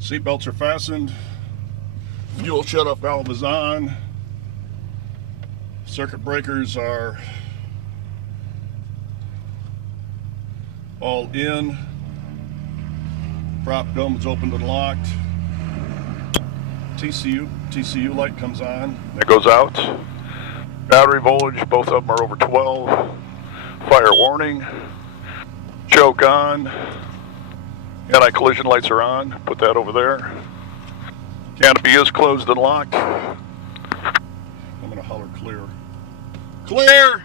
Seatbelts are fastened. Fuel shut-off valve is on. Circuit breakers are all in. Prop dome is opened and locked. TCU light comes on. It goes out. Battery voltage, both of them are over 12. Fire warning. Choke on. Anti-collision lights are on. Put that over there. Canopy is closed and locked. I'm going to holler clear. Clear!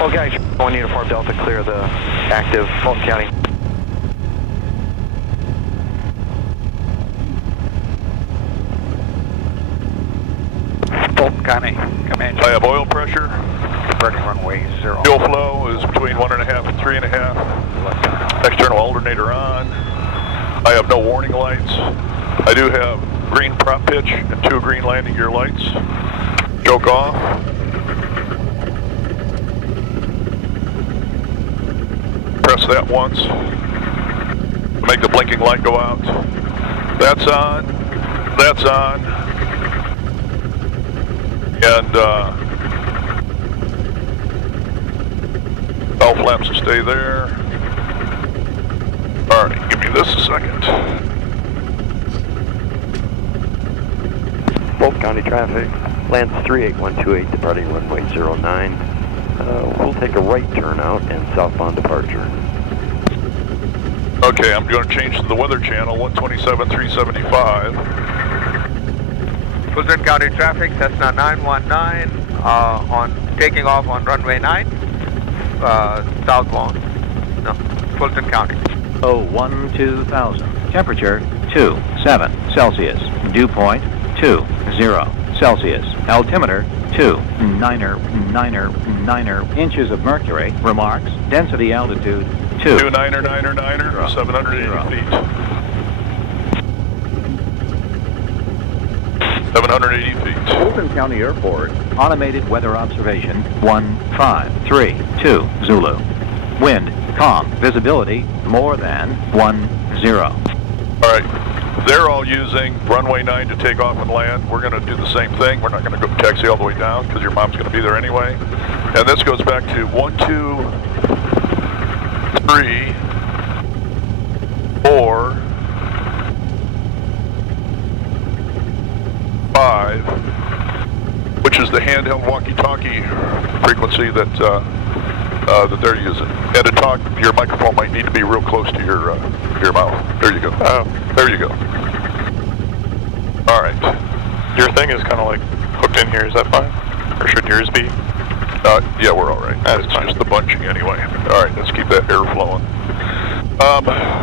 Okay, 1 Uniform Delta, clear the active Fulton County. Fulton County, command. I have oil pressure. Departing runway 0. Fuel flow is between 1.5 and 3.5. External alternator on. I have no warning lights. I do have green prop pitch and 2 green landing gear lights. Choke off. Press that once. Make the blinking light go out. That's on. That's on. And valve flaps will stay there. All right, give me this a second. Fulton County traffic, Lance 38128, departing runway 09. We'll take a right turn out and southbound departure. Okay, I'm going to change to the weather channel, 127.375. Fulton County traffic, Cessna 919, on taking off on runway 9, southbound. No, Fulton County. 012,000. Temperature 27 Celsius. Dew point 20 Celsius. Altimeter 2 inches of mercury. Remarks. Density altitude 780 feet. 780 feet. Fulton County Airport. Automated weather observation 153 Zulu. Wind calm. Visibility more than 10. All right. They're all using runway 9 to take off and land. We're going to do the same thing. We're not going to go taxi all the way down because your mom's going to be there anyway. And this goes back to 1, 2, 3, 4, 5, which is the handheld walkie-talkie frequency that that they're using. And to talk, your microphone might need to be real close to your mouth. There you go. There you go. All right. Your thing is kind of like hooked in here. Is that fine? Or should yours be? Yeah, we're all right. That's it's fine. just the bunching anyway. All right, let's keep that air flowing.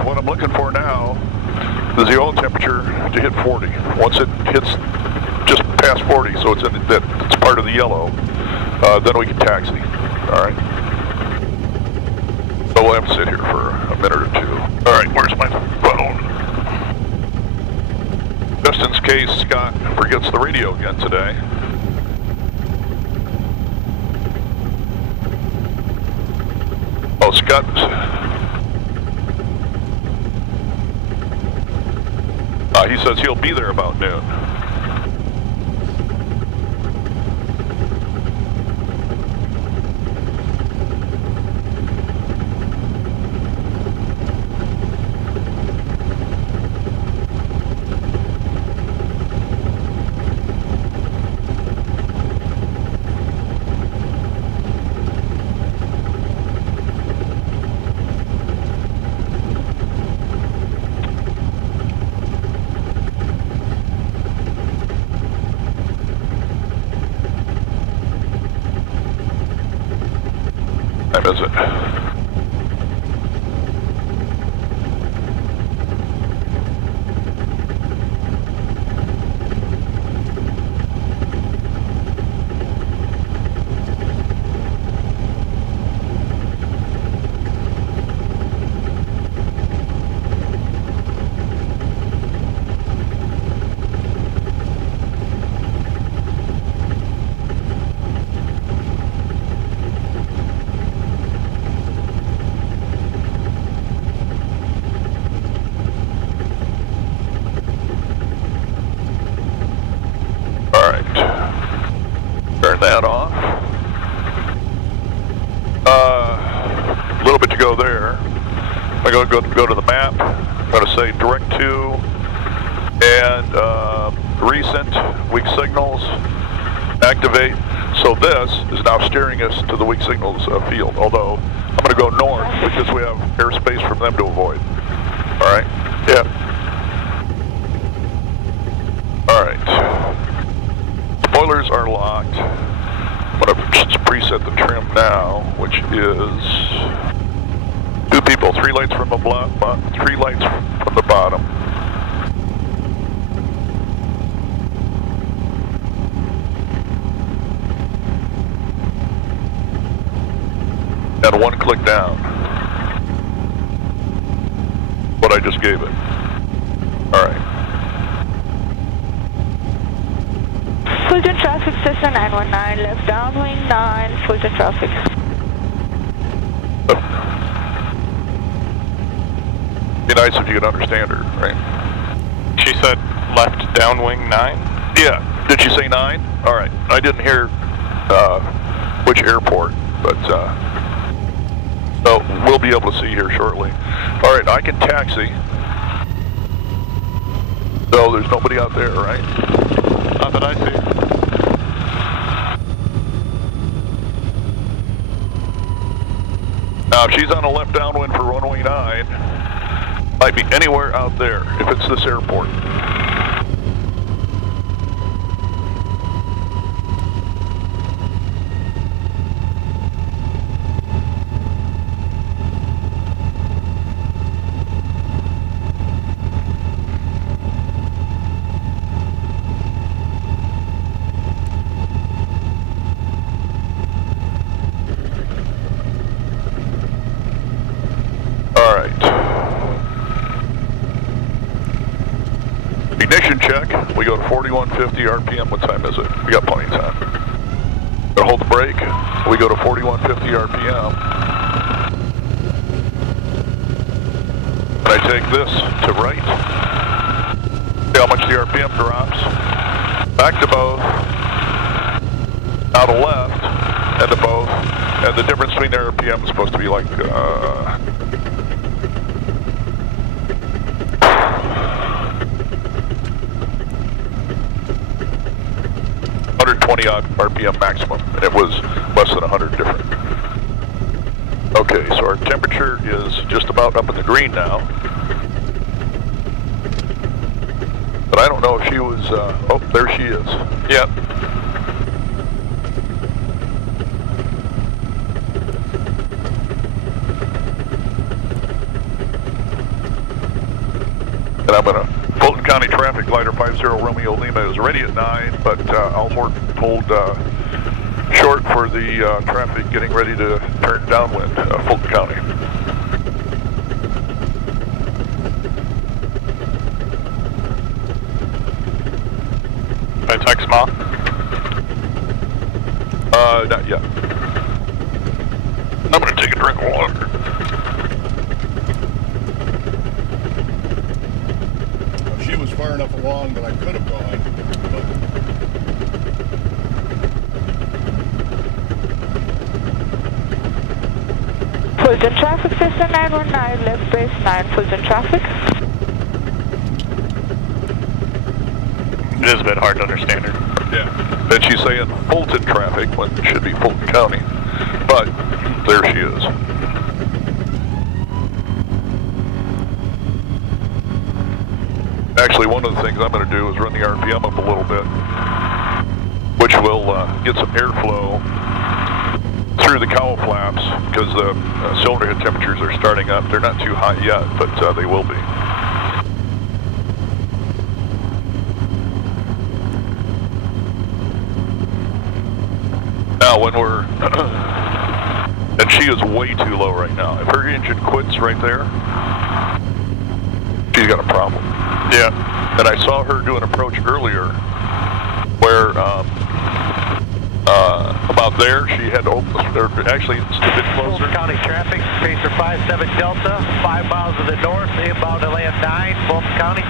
What I'm looking for now is the oil temperature to hit 40. Once it hits just past 40, so it's it's part of the yellow, then we can taxi. All right. So we'll have to sit here for a minute or two. All right, where's my phone? Just in case Scott forgets the radio again today. Oh, Scott. He says he'll be there about noon. Time is it? turn that off. A little bit to go there. I'm going to go to the map. I'm going to say direct to and recent weak signals. Activate. So this is now steering us to the weak signals field, although I'm going to go north because we have airspace from them to avoid. All right? Yeah. All right. Spoilers are locked. I'm going to preset the trim now, which is 2 people, 3 lights from the 3 lights from the bottom. And 1 click down. What I just gave it. All right. Fulton traffic, Cessna 919, left downwind 9, Fulton traffic. Be nice if you could understand her, right? She said left downwing 9? Yeah. Did she say 9? All right. I didn't hear which airport, but so we'll be able to see here shortly. All right, I can taxi. So there's nobody out there, right? Not that I see. Now, if she's on a left downwind for runway 9, might be anywhere out there if it's this airport. Ignition check. We go to 4150 RPM. What time is it? We got plenty of time. Gotta hold the brake. We go to 4150 RPM. And I take this to right. See how much the RPM drops. Back to both. Now to left. And to both. And the difference between the RPM is supposed to be like 120 odd RPM maximum, and it was less than 100 different. Okay, so our temperature is just about up in the green now. But I don't know if she was, oh, there she is. Yep. And I'm gonna, Fulton County traffic glider 50 Romeo Lima is ready at 9, but I'll hold short for the traffic getting ready to turn downwind, Fulton County. Can I text Mom? Not yet. I'm gonna take a drink of water. She was far enough along that I could have gone, but... Fulton traffic, Cessna 919, left base 9, Fulton traffic. It is a bit hard to understand her. Yeah. Then she's saying Fulton traffic when it should be Fulton County. But there she is. Actually, one of the things I'm going to do is run the RPM up a little bit, which will get some airflow through the cowl flaps because the cylinder head temperatures are starting up. They're not too high yet, but they will be. Now, when we're, and she is way too low right now. If her engine quits right there, she's got a problem. Yeah. And I saw her do an approach earlier where, about there, she had to open the, or actually, it's a bit closer. Fulton County traffic, Pacer 57 Delta, 5 miles to the north, inbound to land 9, Fulton County.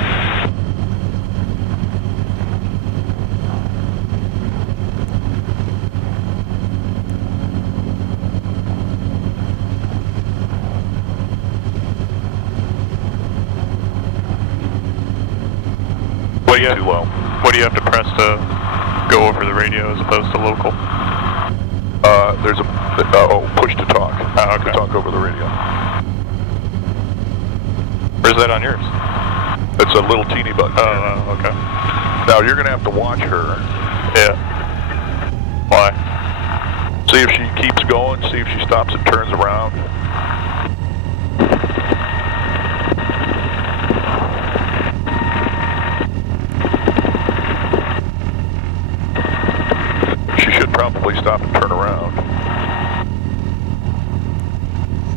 Way too low. What do you have to press to go over the radio as opposed to local? There's a push to talk. Okay. To talk over the radio. Where's that on yours? It's a little teeny button. Oh, okay. Now you're gonna have to watch her. Yeah. Why? See if she keeps going. See if she stops and turns around. She should probably stop and turn around.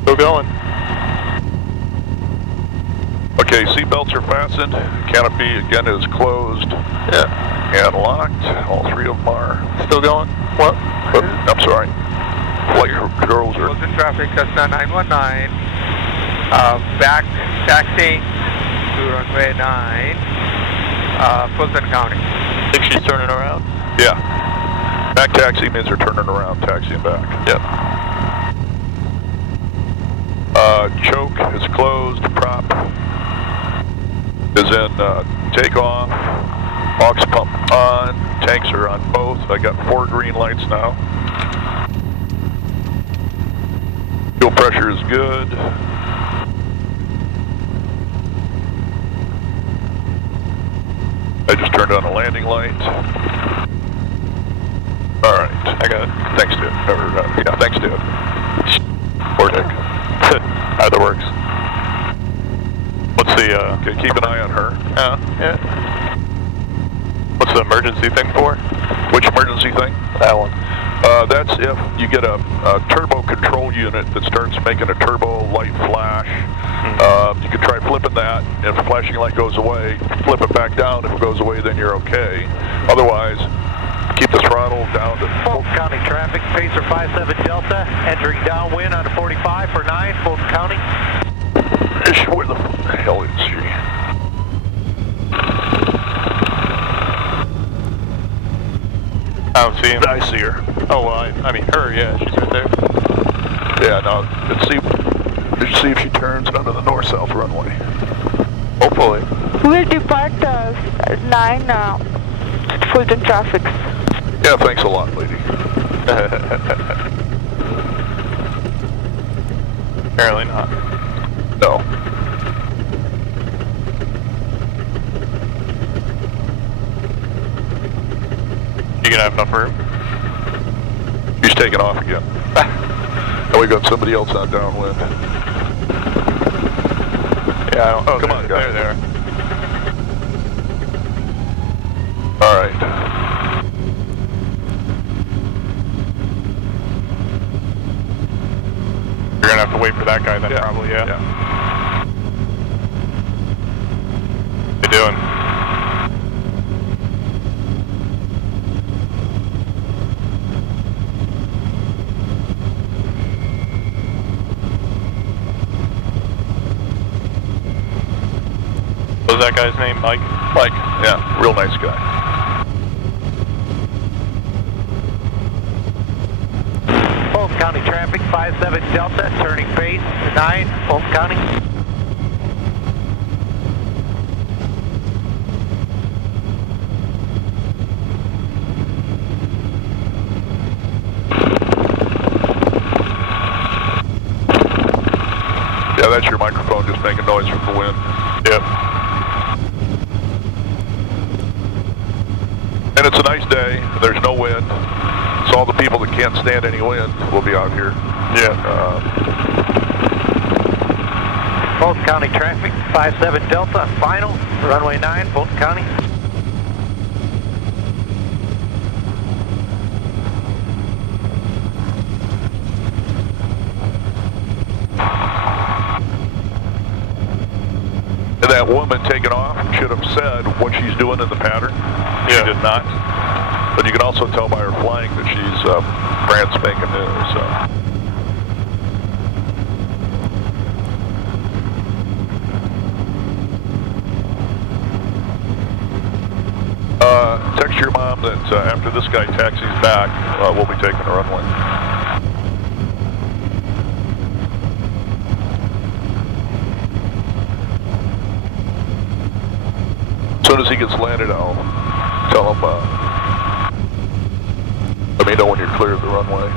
Still going. Okay, seatbelts are fastened. Canopy again is closed. Yeah. And locked. All three of them are. Still going. What? I'm sorry. Flight controls are. Close in traffic, Cessna 919. Back taxiing to runway 9. Fulton County. Think she's turning around? Yeah. Back taxi means they're turning around, taxiing back. Yep. Choke is closed. Prop is in takeoff. Aux pump on. Tanks are on both. I got 4 green lights now. Fuel pressure is good. I just turned on a landing light. All right. I got it. Thanks, dude. Yeah, thanks, dude. Or Dick. Either works. What's the, Okay, keep an eye on her. yeah. What's the emergency thing for? Which emergency thing? That one. That's if you get a turbo control unit that starts making a turbo light flash. You can try flipping that. If the flashing light goes away, flip it back down. If it goes away, then you're okay. Otherwise, keep the throttle down to... Fulton County traffic, Pacer 57 Delta, entering downwind on 45 for 9, Fulton County. Where the hell is she? I don't see him. I see her. Oh, well, I mean her, yeah, she's right there. Yeah, now, let's see if she turns onto the north-south runway. Hopefully. We'll depart 9 Fulton traffic. Yeah, thanks a lot, lady. Apparently not. No. You gonna have enough room? She's taking off again. And we got somebody else on downwind. Yeah, I don't... Oh, Come on, guys. There. All right. You're gonna have to wait for that guy then, Yeah. probably, yeah. Yeah. How you doing? What was that guy's name, Mike? Mike, yeah, real nice guy. Fulton County traffic, 57 Delta, turning base 9, Fulton County. Yeah, that's your microphone just making noise from the wind. Yep. And it's a nice day. There's no wind. So all the people that can't stand any wind will be out here. Yeah. Fulton County traffic, 57 Delta, final, runway 9, Fulton County. And that woman taking off should have said what she's doing in the pattern. She Yeah. did not. But you can also tell by her flying that she's brand spanking new. So. Text your mom that after this guy taxis back, we'll be taking the runway. soon as he gets landed, I'll tell him, let me know when you're clear of the runway.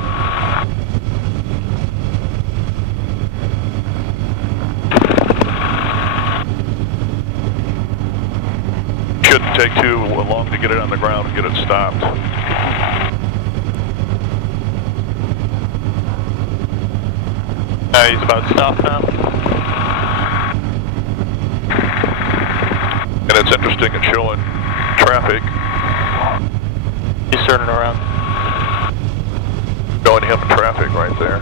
Shouldn't take too long to get it on the ground and get it stopped. He's about to stop now. And it's interesting, it's showing traffic. He's turning around. Showing him traffic right there.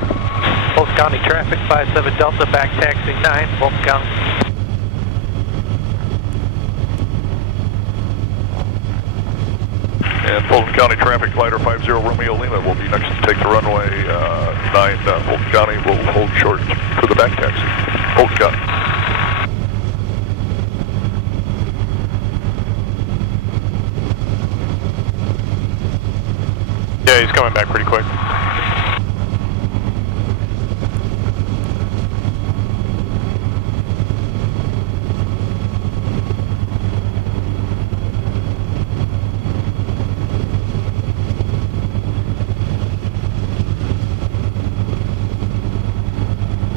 Fulton County traffic, 57 Delta, back taxi 9, Fulton County. And Fulton County traffic, glider 50 Romeo Lima will be next to take the runway 9. Fulton County will hold short for the back taxi. Fulton County. Yeah, he's coming back pretty quick.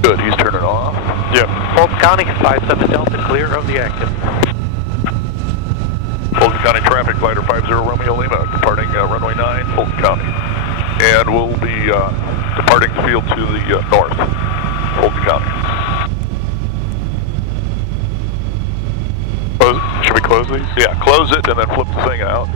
Good, he's turning off. Yeah. Fulton County, 57 Delta, clear of the active. Fulton County traffic, glider 50 Romeo Lima, departing runway 9, Fulton County. And we'll be departing the field to the north, Fulton County. Should we close these? Yeah, close it and then flip the thing out.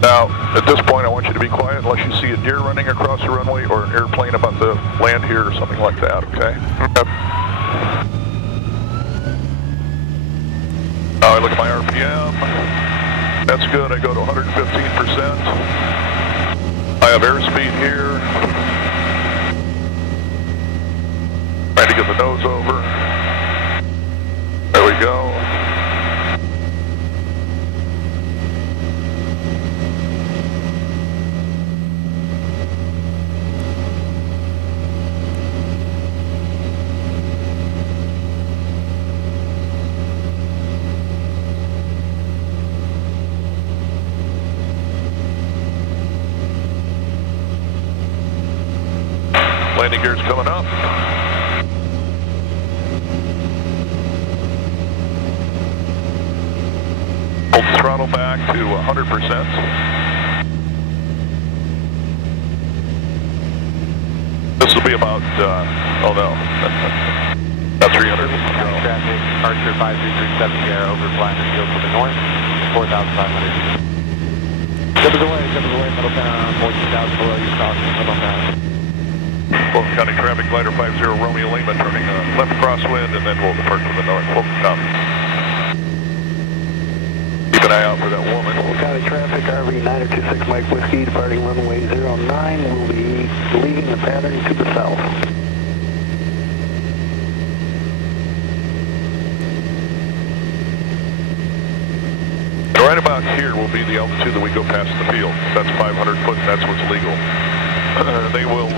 Now, at this point, I want you to be quiet unless you see a deer running across the runway or an airplane about to land here or something like that, okay? Okay. Now I look at my RPM. That's good. I go to 115%. I have airspeed here. Trying to get the nose over. There we go. Landing gear's coming up. Hold the throttle back to 100%. This will be about, oh no, about 300. Traffic, Archer 5337 Sierra over flat and field to the north, 4,500. Zippers away, middle down, 14,000 below you, crossing middle down. Fulton County traffic, glider 50 Romeo Lima, turning left crosswind, and then we'll depart to the north, Fulton County. Keep an eye out for that woman. Fulton County traffic, RV 926 Mike Whiskey, departing runway 09, will be leaving the pattern to the south. And right about here will be the altitude that we go past the field. That's 500 foot, and that's what's legal. They will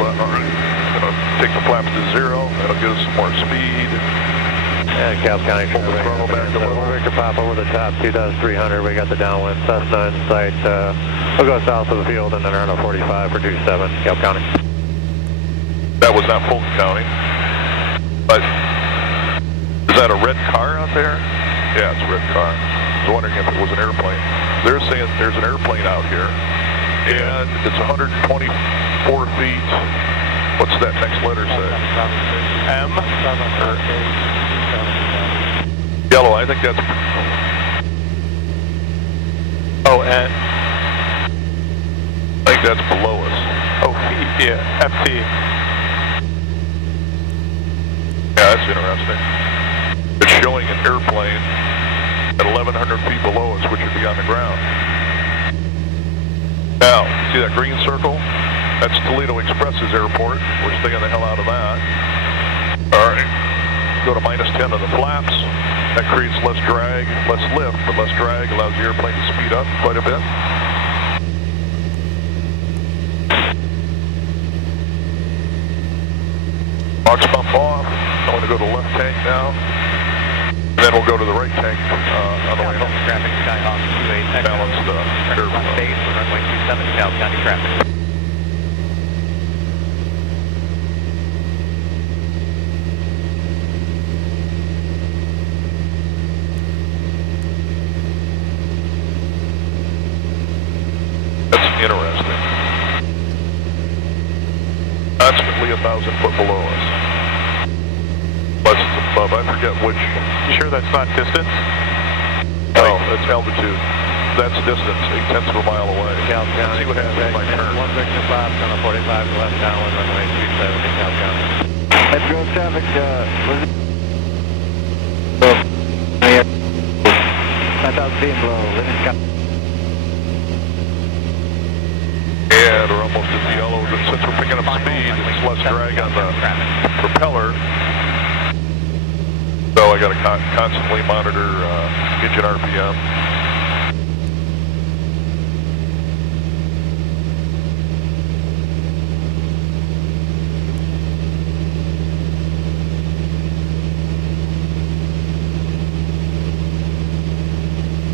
take the flaps to 0. That'll give us some more speed. Yeah, Cal County Pull the throttle back a little. Victor Pop over the top, 2,300. We got the downwind Cessna in sight. We'll go south of the field and then around 45 for 27, Cal County. That was not Fulton County. But is that a red car out there? Yeah, it's a red car. I was wondering if it was an airplane. They're saying there's an airplane out here. And it's 124 feet. What's that next letter say? M? Yellow, I think that's... Oh, N. I think that's below us. Oh, P, yeah, FT. Yeah, that's interesting. It's showing an airplane at 1,100 feet below us, which would be on the ground. Now, see that green circle? That's Toledo Express's airport. We're staying the hell out of that. All right. Go to -10 on the flaps. That creates less drag, less lift, but less drag allows the airplane to speed up quite a bit. Box bump off. I'm going to go to the left tank now. And then we'll go to the right tank on the way home. Traffic, Skyhawk 28 Echo. Balance the curve. Front base for runway 27, DeKalb County traffic. That's interesting. Approximately 1,000 foot below us. Less above, I forget which. You sure that's not distance? No, that's altitude. That's distance, 8/10 of a mile away. DeKalb County. See what happens if I turn. 1 Victor 5, on a 45 to left downwind, runway 27, DeKalb County. Let's go traffic, 9,000 feet below, limit Scott. And we're almost at the yellow. Since we're picking up speed, it's less drag on the propeller. So I got to constantly monitor engine RPM.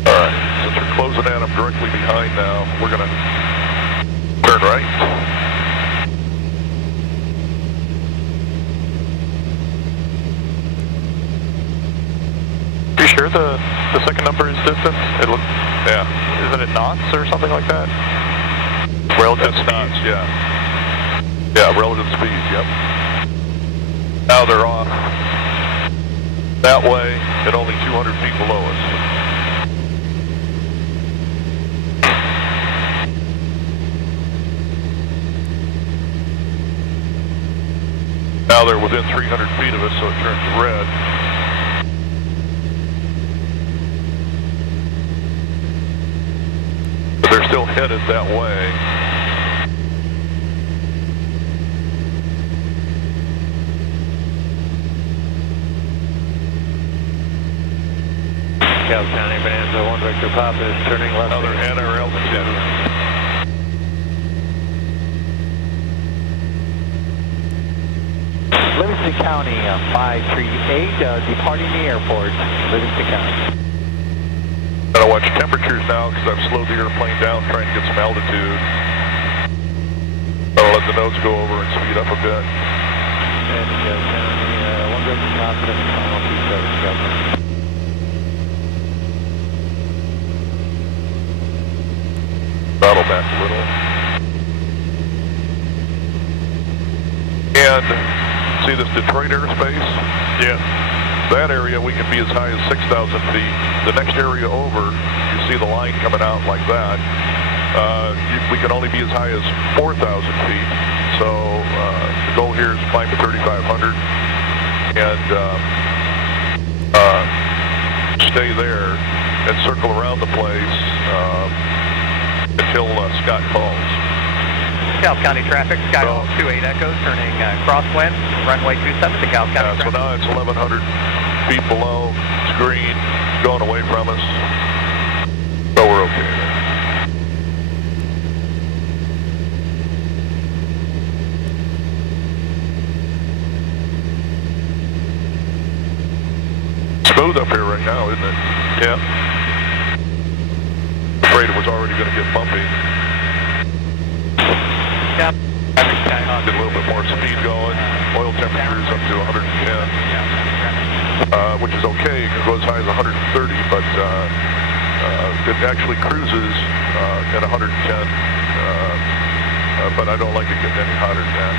Alright, since we're closing in, I'm directly behind now. We're going to turn right. You sure the second number is distance? It looks, yeah. Isn't it knots or something like that? Relative knots, yeah. Yeah, relative speed, yep. Now they're off. That way, at only 200 feet below us. Now they're within 300 feet of us, so it turns red. But they're still headed that way. DeKalb County, Bonanza 1 Victor Papa is turning left. Now they're at our altitude. Livingston County, 538, departing the airport, Livingston County. Gotta watch temperatures now because I've slowed the airplane down trying to get some altitude. I'll let the nose go over and speed up a bit. And DeKalb County, 1 Victor Papa, final 27, DeKalb County. Throttle back a little. And see this Detroit airspace? Yeah. That area we can be as high as 6,000 feet. The next area over, you see the line coming out like that. We can only be as high as 4,000 feet. So the goal here is to climb to 3,500 and stay there and circle around the place until Scott calls. DeKalb County traffic, Skyhawk 28 Echo, turning crosswind, runway 27, DeKalb County so traffic. now it's 1,100 feet below, it's green, going away from us, so we're okay there. Smooth up here right now, isn't it? Yeah. Afraid it was already going to get bumpy. Yep. Skyhawk. Get a little bit more speed going. Oil temperatures up to 110, which is okay. It can go as high as 130, but it actually cruises at 110. But I don't like it getting any hotter than that.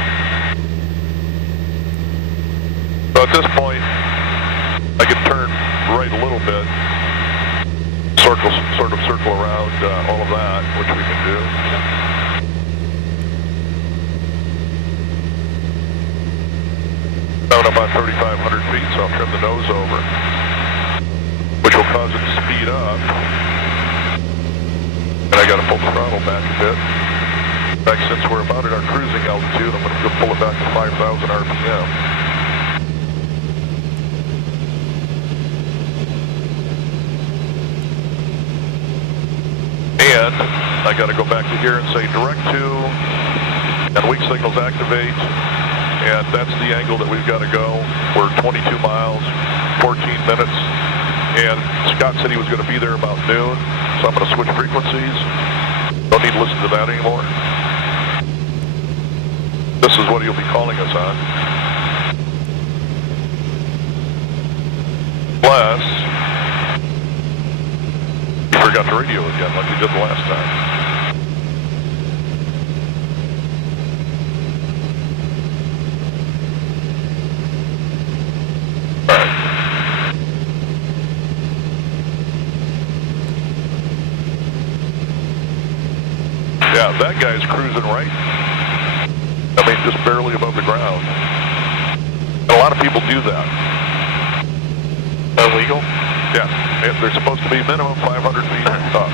So at this point, I can turn right a little bit, sort of circle around all of that, which we can do. Down about 3,500 feet, so I'll trim the nose over, which will cause it to speed up. And I got to pull the throttle back a bit. In fact, since we're about at our cruising altitude, I'm going to go pull it back to 5,000 RPM. And I got to go back to here and say direct to, and weak signals activate. and that's the angle that we've got to go. We're 22 miles, 14 minutes, and Scott said he was going to be there about noon, so I'm going to switch frequencies. Don't need to listen to that anymore. This is what he'll be calling us on. Plus, he forgot the radio again like he did the last time. Yeah, that guy's cruising right. I mean, just barely above the ground. And a lot of people do that. Illegal? Yeah, they're supposed to be minimum 500 feet up.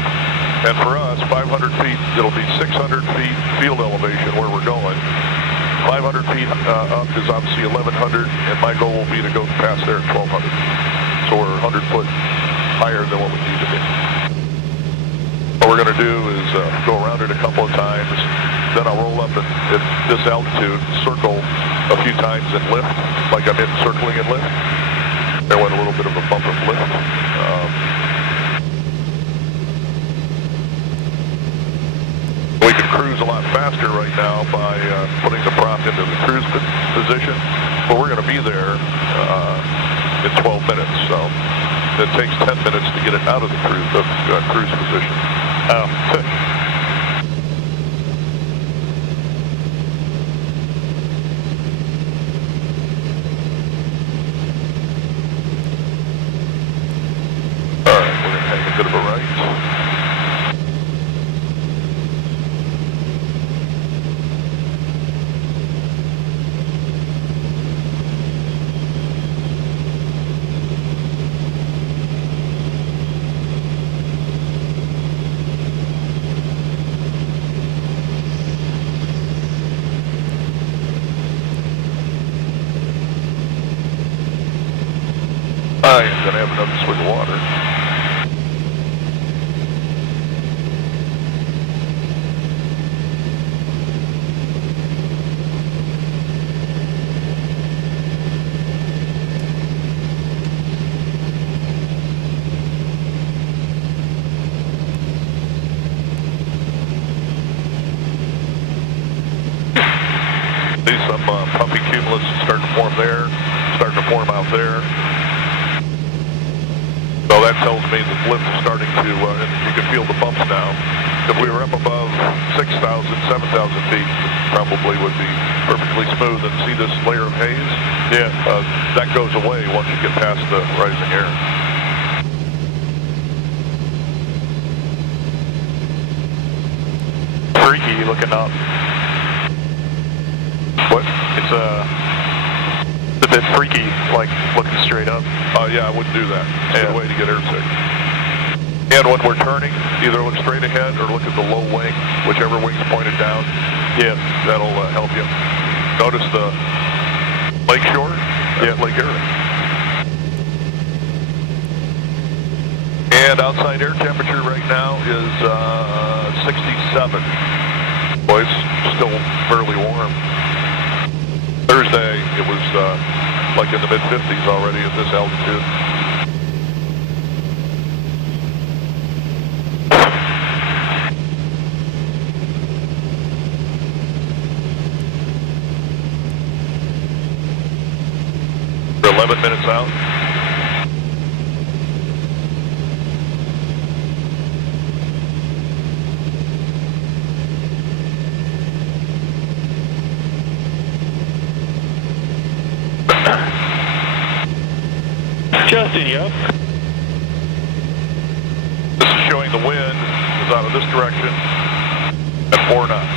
And for us, 500 feet, it'll be 600 feet field elevation where we're going. 500 feet up is obviously 1,100, and my goal will be to go past there at 1,200. So we're 100 foot higher than what we need to be. What we're going to do is go around it a couple of times, then I'll roll up at this altitude, circle a few times and lift, like I'm in circling and lift. There went a little bit of a bump of lift. We can cruise a lot faster right now by putting the prop into the cruise position, but we're going to be there in 12 minutes, so it takes 10 minutes to get it out of the cruise position. Oh. Alright, we're going to take a bit of a right. I am going to have another swig of water. See some puffy cumulus starting to form there, starting to form out there. So that tells me the lift is starting to, you can feel the bumps now. If we were up above 6,000, 7,000 feet, probably would be perfectly smooth. And see this layer of haze? Yeah. That goes away once you get past the rising air. Freaky looking up. What? It's a bit freaky, like looking straight up. Yeah, I wouldn't do that. It's a way to get airsick. And when we're turning, either look straight ahead or look at the low wing, whichever wing's pointed down. Yeah, that'll help you. Notice the lake shore? Yeah, Lake Erie. And outside air temperature right now is 67. Boy, it's still fairly warm. Thursday, it was like in the mid-50s already at this altitude. We're 11 minutes out. Justin, yep. This is showing the wind is out of this direction at 4 knots.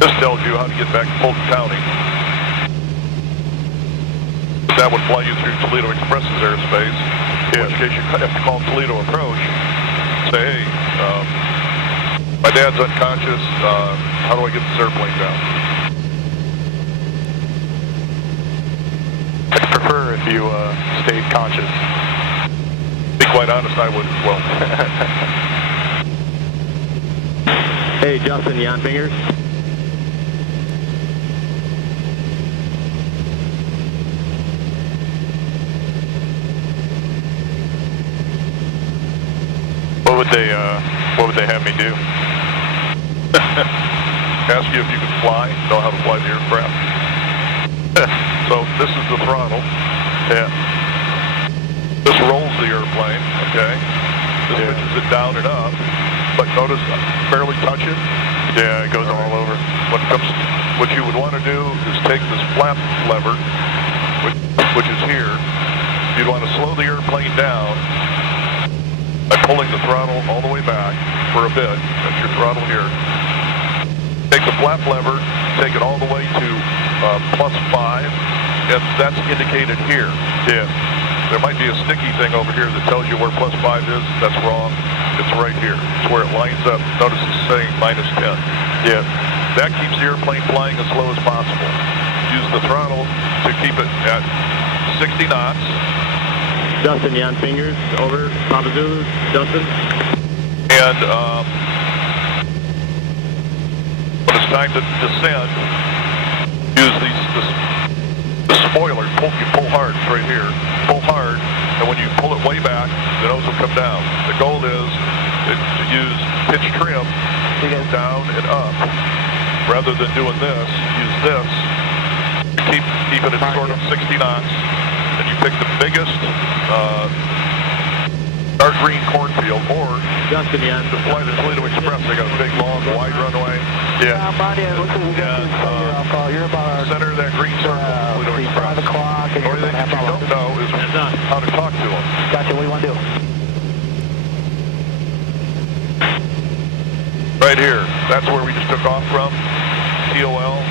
This tells you how to get back to Fulton County. That would fly you through Toledo Express's airspace, in which case you have to call Toledo Approach. Say, hey, my dad's unconscious, how do I get this airplane down? I'd prefer if you stayed conscious. To be quite honest, I would as well. Hey, Justin, Jan Fingers. What would they have me do? Ask you if you can fly, know how to fly the aircraft. So this is the throttle. Yeah. This rolls the airplane, okay? This pitches it down and up, but notice barely touch it. Yeah, it goes all over. What you would want to do is take this flap lever, which is here. You'd want to slow the airplane down by pulling the throttle all the way back for a bit. That's your throttle here. Take the flap lever, take it all the way to +5, and that's indicated here. Yeah. There might be a sticky thing over here that tells you where +5 is. That's wrong. It's right here. It's where it lines up. Notice it's saying -10. Yeah. That keeps the airplane flying as slow as possible. Use the throttle to keep it at 60 knots. Justin, you on fingers? Over. Papa Zulu. Justin? And when it's time to descend, use the spoiler. You pull hard. It's right here. Pull hard, and when you pull it way back, the nose will come down. The goal is to use pitch trim down and up. Rather than doing this, use this. Keep it at sort of 60 knots, and you pick the biggest dark green cornfield, or Justin, yeah. to fly the Toledo Express. They got a big, long, wide runway. Yeah. You're about Center of that green circle, Toledo Express. 5 o'clock. The only thing that you don't know is how to talk to them. Gotcha, what do you want to do? Right here. That's where we just took off from. TOL.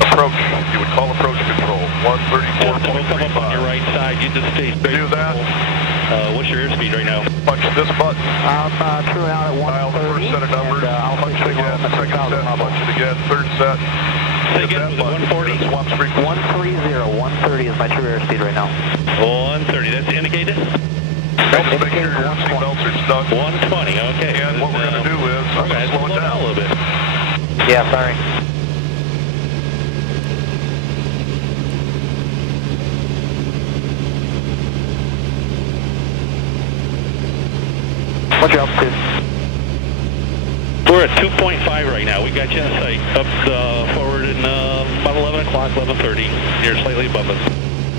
Approach. You would call approach control. 134.35. On your right side, you just stay straight. Do that. What's your airspeed right now? Punch this button. I'm truing out at 130. Dial the first set of numbers. Punch it again. Second set. Punch it again. Third set. Say again, was it 140? Swaps frequency. 130. 130 is my true airspeed right now. 130, that's indicated? Just make sure your seatbelts are stuck. 120, okay. And what we're going to do is, I'm going to slow it down a little bit. Yeah, sorry. What's your altitude? We're at 2.5 right now. We got you in sight. Up forward in about 11 o'clock, 11:30. You're slightly above us.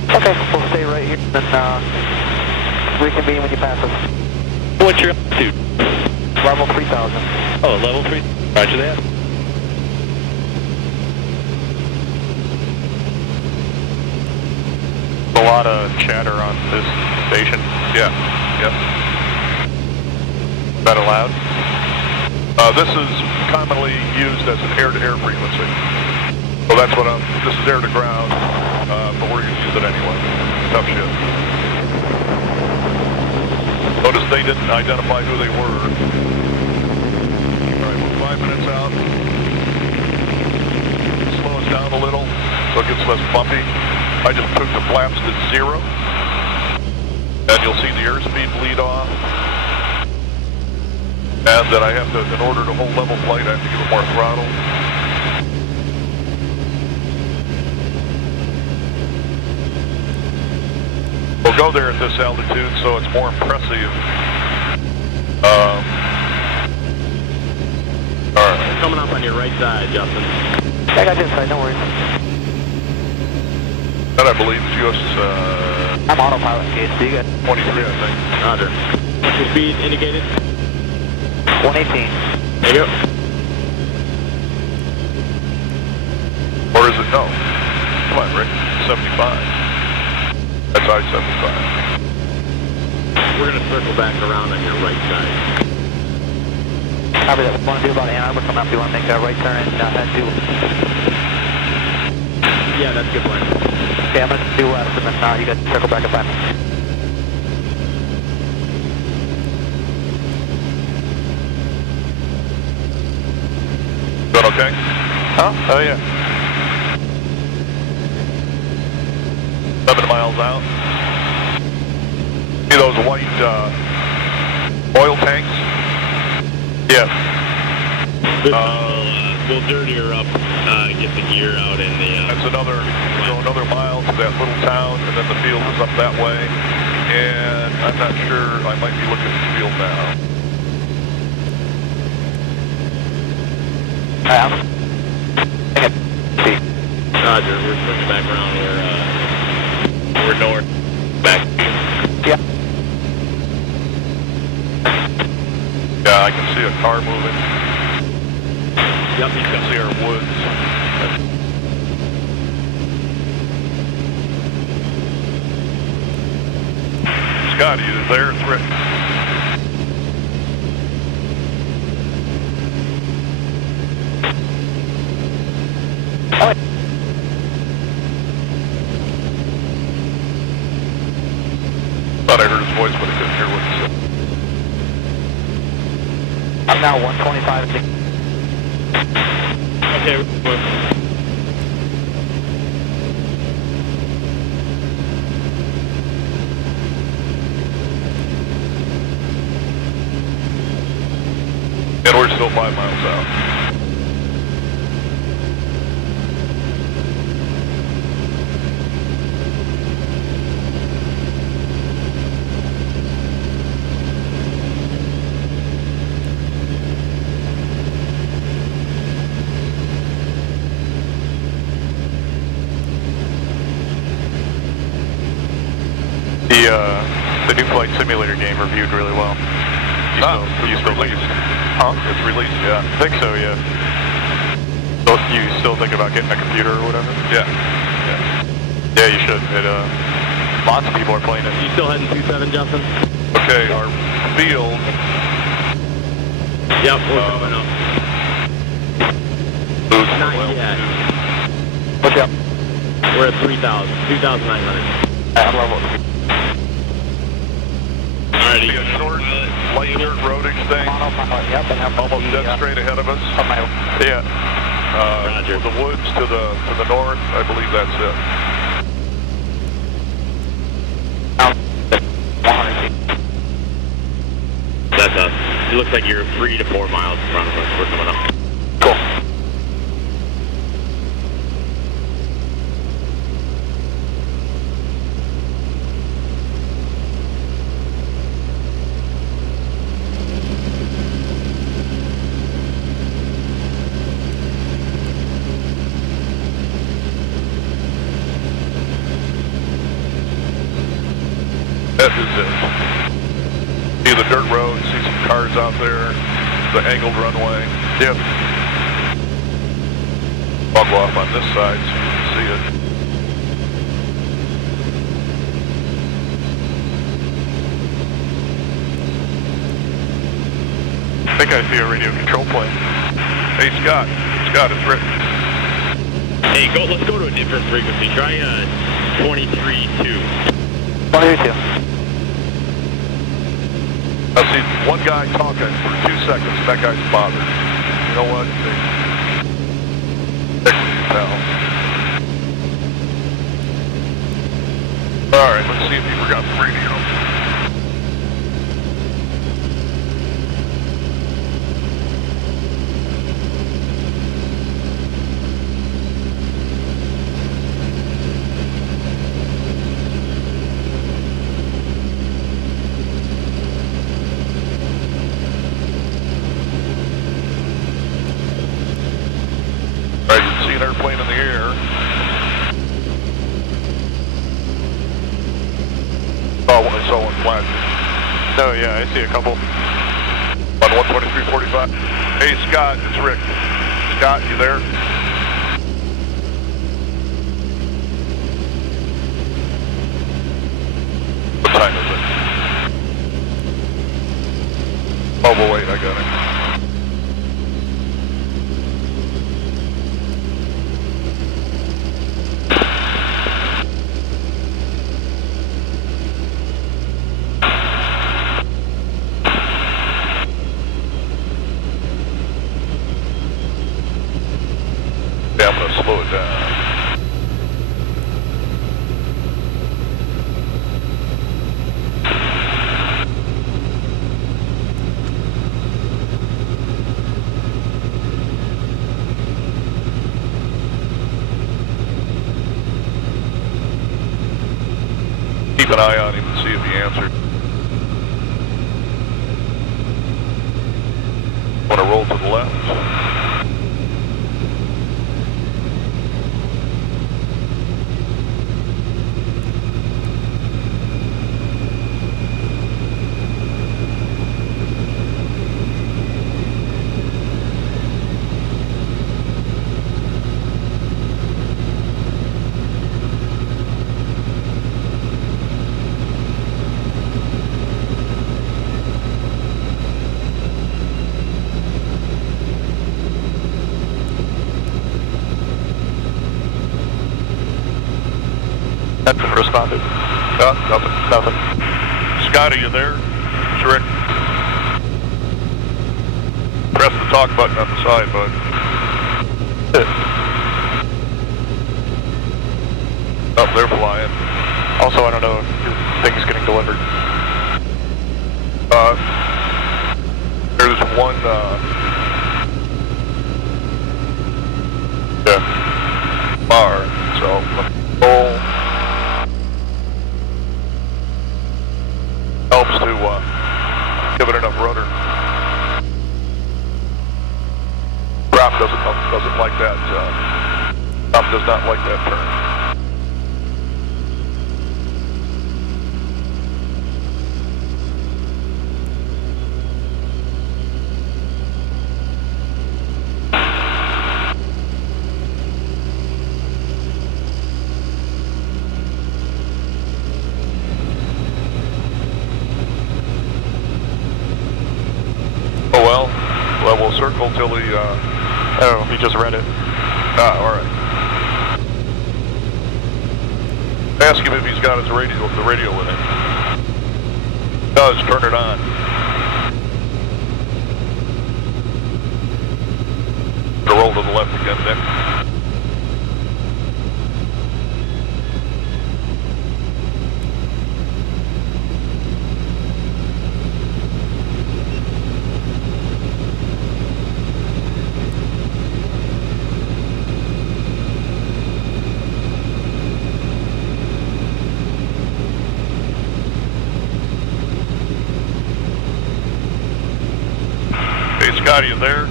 Okay, we'll stay right here, then reconvene when you pass us. What's your altitude? Level 3000. Oh, level 3. Roger that. A lot of chatter on this station. Yeah. Yep. Is that allowed? This is commonly used as an air-to-air frequency. So that's what this is air-to-ground, but we're going to use it anyway. Tough shit. Notice they didn't identify who they were. All right, we're 5 minutes out. Slow us down a little so it gets less bumpy. I just took the flaps to 0. And you'll see the airspeed bleed off. And that I have to, in order to hold level flight, I have to give it more throttle. We'll go there at this altitude, so it's more impressive. Alright. Coming up on your right side, Justin. I got this side, no worries. That I believe is US I'm autopilot, Case, so you got 23, I think. Roger. What's your speed indicated? 118. There you go. Or is it no? Come on, Rick. 75. That's I-75. We're going to circle back around on your right side. Copy that. Want to do about Ann Arbor coming up? You want to make a right turn and head to... Yeah, that's a good plan. Okay, I'm going to do west, and then you got to circle back at 5 minutes. Doing okay? Oh yeah. 7 miles out. See those white oil tanks? Yeah. We'll dirtier up, get the gear out in the... That's another, go another mile to that little town, and then the field is up that way. and I'm not sure, I might be looking at the field now. Roger, we're switching back around. We're north. Back. Yeah. Yeah, I can see a car moving. Yep, You can see our woods. Scott, are you there? It's Rick. Thought I heard his voice, but I couldn't hear what he said. I'm now 125. Okay, And we're still 5 miles out. The new flight simulator game reviewed really well. It's released. Huh? It's released, yeah. I think so, yeah. So you still think about getting a computer or whatever? Yeah. Yeah, you should. Lots of people are playing it. You still heading 27, Justin? Okay, our field. Yep, we're coming up. Not yet. What's up? We're at 3,000, 2,900. I'm level. Alrighty. See a short, light dirt roadage thing. Yep, and I'm Almost dead straight ahead of us. Yeah. With the woods to the north, I believe that's it. That's us. It looks like you're 3 to 4 miles in front of us. We're coming up. Cool. That is it. See the dirt road, see some cars out there, the angled runway. Yep. I'll go off on this side so you can see it. I think I see a radio control plane. Hey, Scott. Scott, it's Rick. Hey, let's go to a different frequency. Try 23.2. 182. I see one guy talking for 2 seconds. That guy's bothered. You know what? All right, let's see if he forgot the radio. All right, you can see an airplane in the air. Oh, I saw one flash. No, yeah, I see a couple. On 123.45. Hey, Scott, it's Rick. Scott, you there? What time is it? Oh, well, wait, I got it. Yeah, I'm going to slow it down. Keep an eye on him and see if he answer. Want to roll to the left? Nothing responded. Nothing. Nothing. Scott, are you there? It's Rick. Press the talk button on the side, bud. Oh, they're flying. Also, I don't know if your thing's getting delivered. There's one, bar, so roll. Helps to give it enough rudder. Prop doesn't like that. Prop does not like that turn. Well, we'll circle till he, oh, he just read it. Ah, alright. Ask him if he's got his radio, the radio with him. Does, turn it on. To roll to the left again, Nick. Scott, are you there?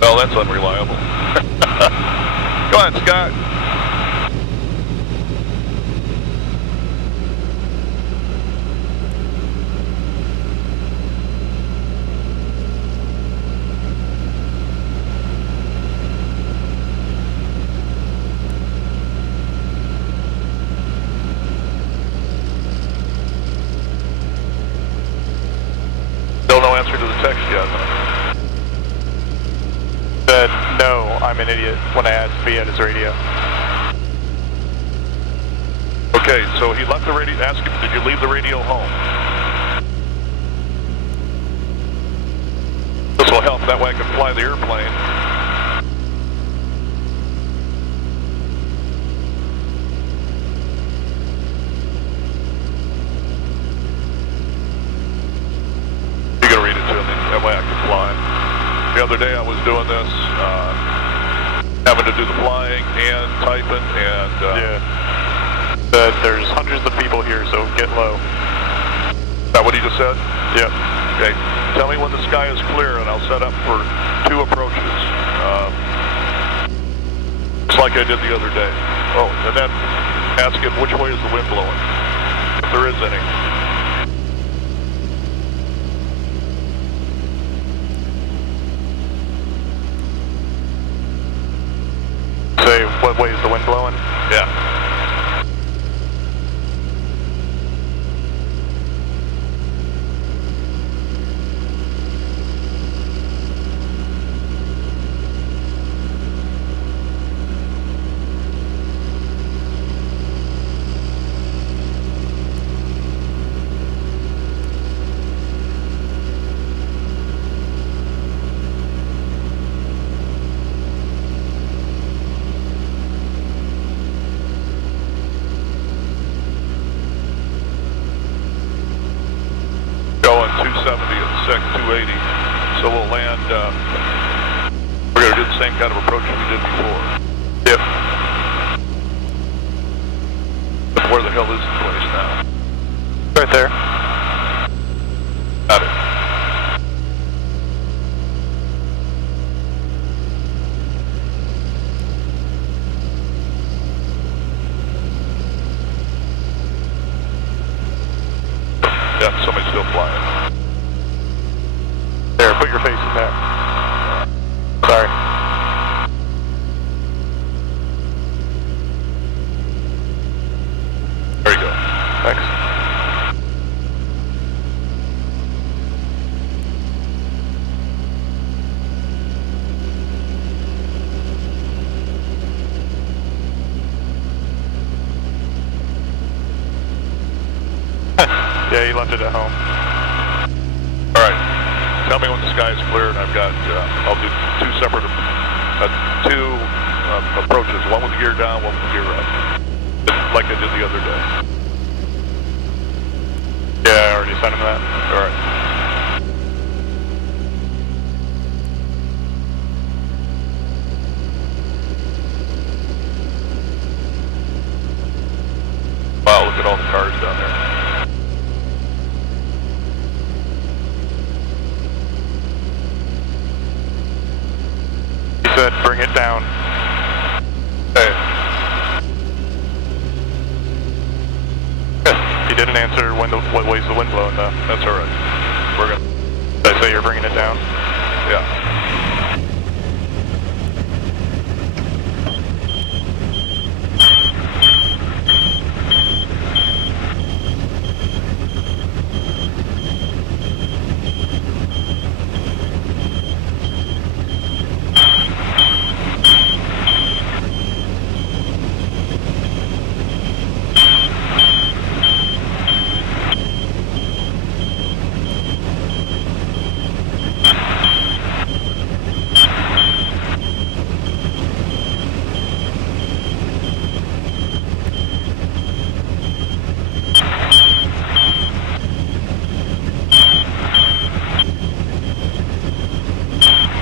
Well, that's unreliable. Go on, Scott. No answer to the text yet. Said, no, I'm an idiot when I asked if he had his radio. Okay, so he left the radio. Ask him, did you leave the radio home? This will help. That way I can fly the airplane. That way I could fly. The other day I was doing this, having to do the flying and typing and... yeah. There's hundreds of people here, so get low. Is that what he just said? Yep. Okay. Tell me when the sky is clear and I'll set up for 2 approaches. Just like I did the other day. Oh, and then ask him which way is the wind blowing, if there is any. Say, what way is the wind blowing? Yeah. Going 270 at 280, so we'll land, we're going to do the same kind of approach we did before. Yep. But where the hell is the place now? Right there. Got it. Yeah, somebody's still flying. There, put your face in there. Sorry. There you go. Thanks. Yeah, he left it at home. All right. Tell me when the sky is clear, and I've got, I'll do two separate, approaches. One with the gear down, one with the gear up. Just like I did the other day. Yeah, I already sent him that. All right. Wow, look at all the cars down there. He said, bring it down. Hey. He didn't answer what way's the wind blowing though. That's all right. We're gonna. Did I say you're bringing it down? Yeah.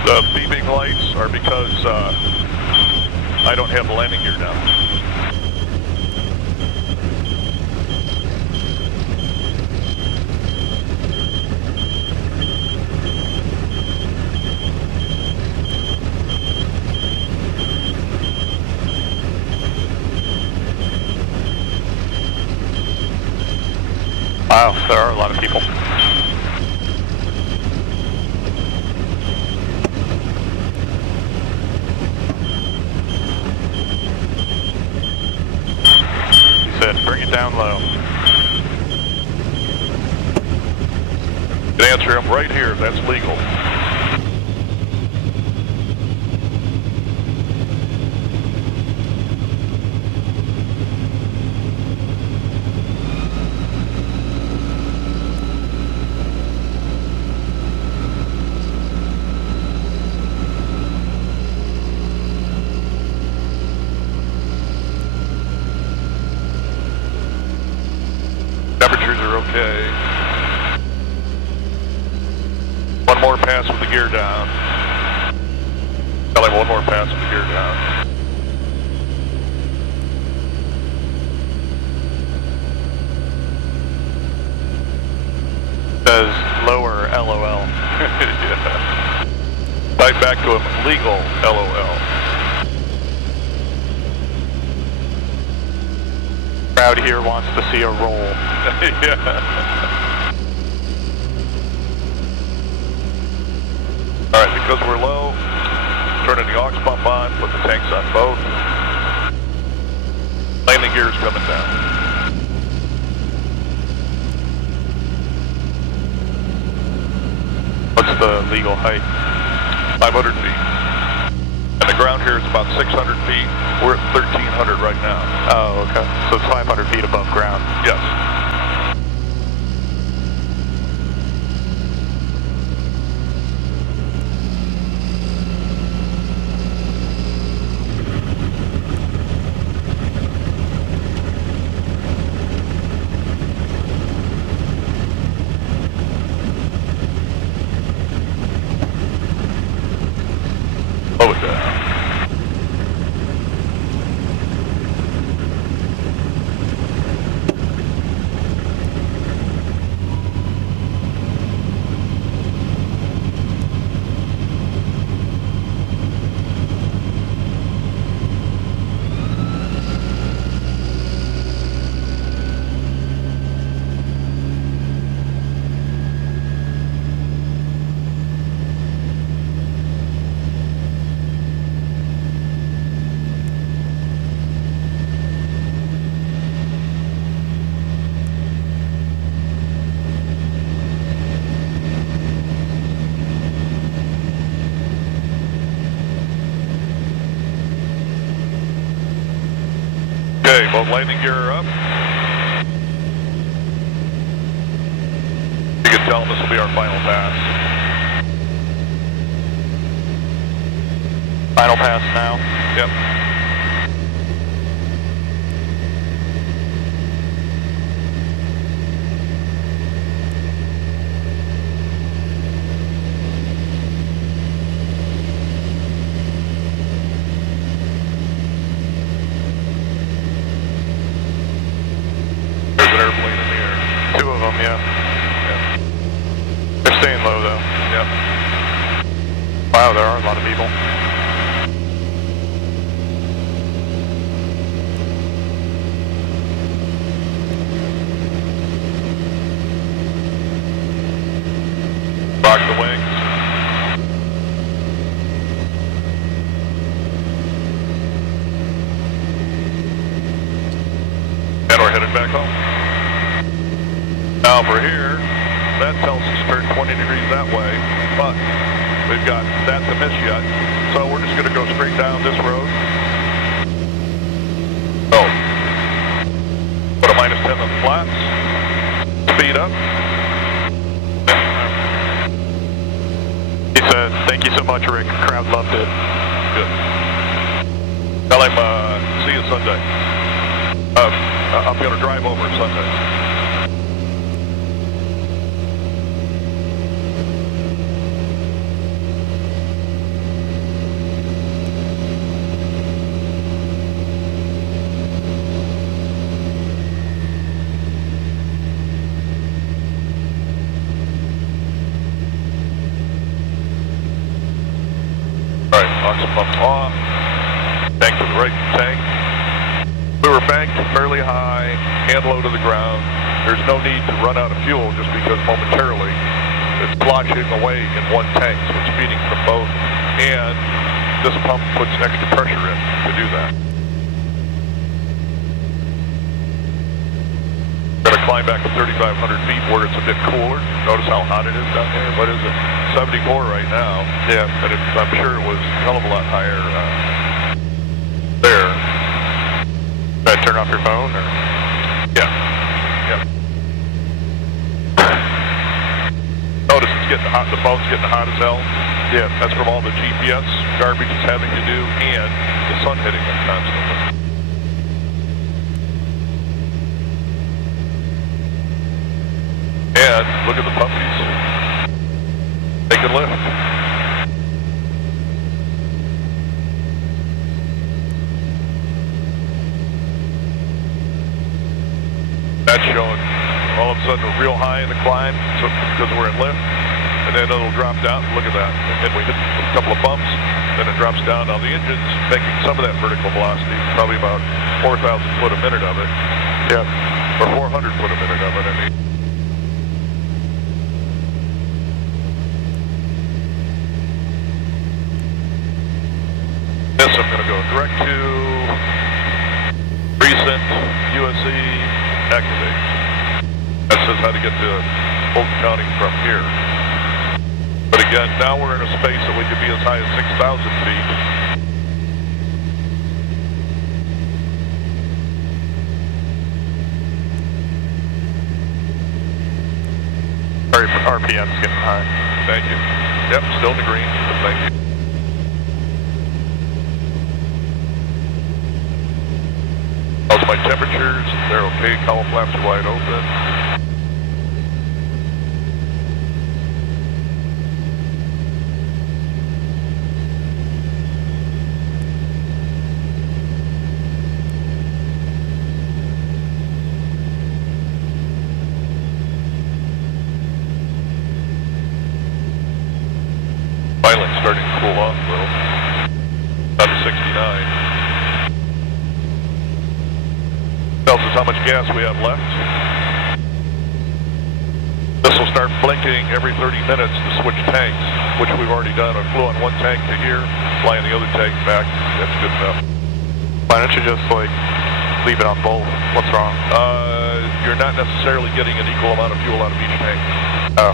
The beeping lights are because I don't have the landing gear down. Wow, there are a lot of people. Bring it down low. You can answer him right here if that's legal. Temperatures are okay. One more pass with the gear down. Tell him one more pass with the gear down. Says lower LOL. Yeah. Type back to him, legal LOL. Crowd here wants to see a roll. Yeah. All right, because we're low, turning the aux pump on, put the tanks on both. Landing gear is coming down. What's the legal height? 500 feet. And the ground here is about 600 feet. We're at 1,300 right now. Oh, okay. So it's 500 feet above ground. Yes. Slow it down. Okay, both landing gear are up. You can tell them this will be our final pass. Final pass now. Yep. There's an airplane in the air. 2 of them, yeah. They're staying low though. Yep. Wow, there are a lot of people. Rock the wings. And we're headed back home. Now for here, that tells us to turn 20 degrees that way, but we've got that to miss yet. So we're just going to go straight down this road. Oh. Put a -10 on the flats. Speed up. He said, thank you so much, Rick. Crowd loved it. Good. Tell him, see you Sunday. I'm going to drive over Sunday. Oxygen pump off. Tank to the right tank. We were banked fairly high, hand low to the ground. There's no need to run out of fuel just because momentarily it's sloshing away in one tank, so it's feeding from both. And this pump puts extra pressure in to do that. We're going to climb back to 3,500 feet where it's a bit cooler. Notice how hot it is down there. What is it? 74 right now. Yeah. And I'm sure it was a hell of a lot higher there. Should I turn off your phone? Or? Yeah. Yeah. Notice it's getting hot. The phone's getting hot as hell. Yeah. That's from all the GPS garbage it's having to do and the sun hitting it constantly. And look at the puppies. They can lift. That's showing all of a sudden we're real high in the climb so because we're in lift, and then it'll drop down. Look at that. And we hit a couple of bumps, then it drops down. Now the engine's making some of that vertical velocity, probably about 4,000 foot a minute of it. Yeah. Or 400 foot a minute of it, I mean. This I'm going to go direct to recent USC activate. That says how to get to Fulton County from here. But again, now we're in a space that we could be as high as 6,000 feet. RPM's getting high. Thank you. Yep, still in the green, but thank you. How's my temperatures? They're okay. Column flaps are wide open. Finally starting to cool off a little. Down to 69. Tells us how much gas we have left. This will start blinking every 30 minutes to switch tanks, which we've already done. I flew on one tank to here, flying the other tank back. That's good enough. Why don't you just like leave it on both? What's wrong? You're not necessarily getting an equal amount of fuel out of each tank. Oh.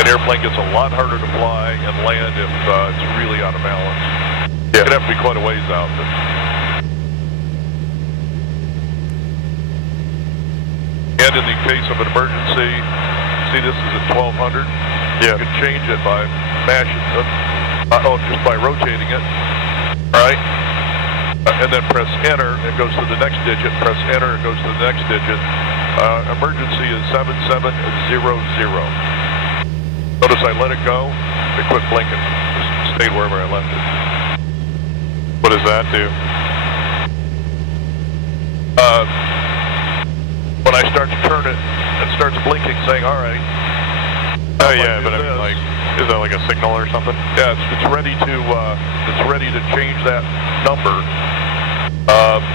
And The airplane gets a lot harder to fly and land if it's really out of balance. Yeah. It'd have to be quite a ways out. But... And in the case of an emergency, see this is at 1200. Yeah. You can change it by mashing it, just by rotating it. All right. And then press enter, it goes to the next digit. Press enter, it goes to the next digit. Emergency is 7700. Notice I let it go, it quit blinking. Just stayed wherever I left it. What does that do? When I start to turn it, it starts blinking, saying, all right. Oh yeah, but I mean, like, is that like a signal or something? Yeah, it's ready to change that number.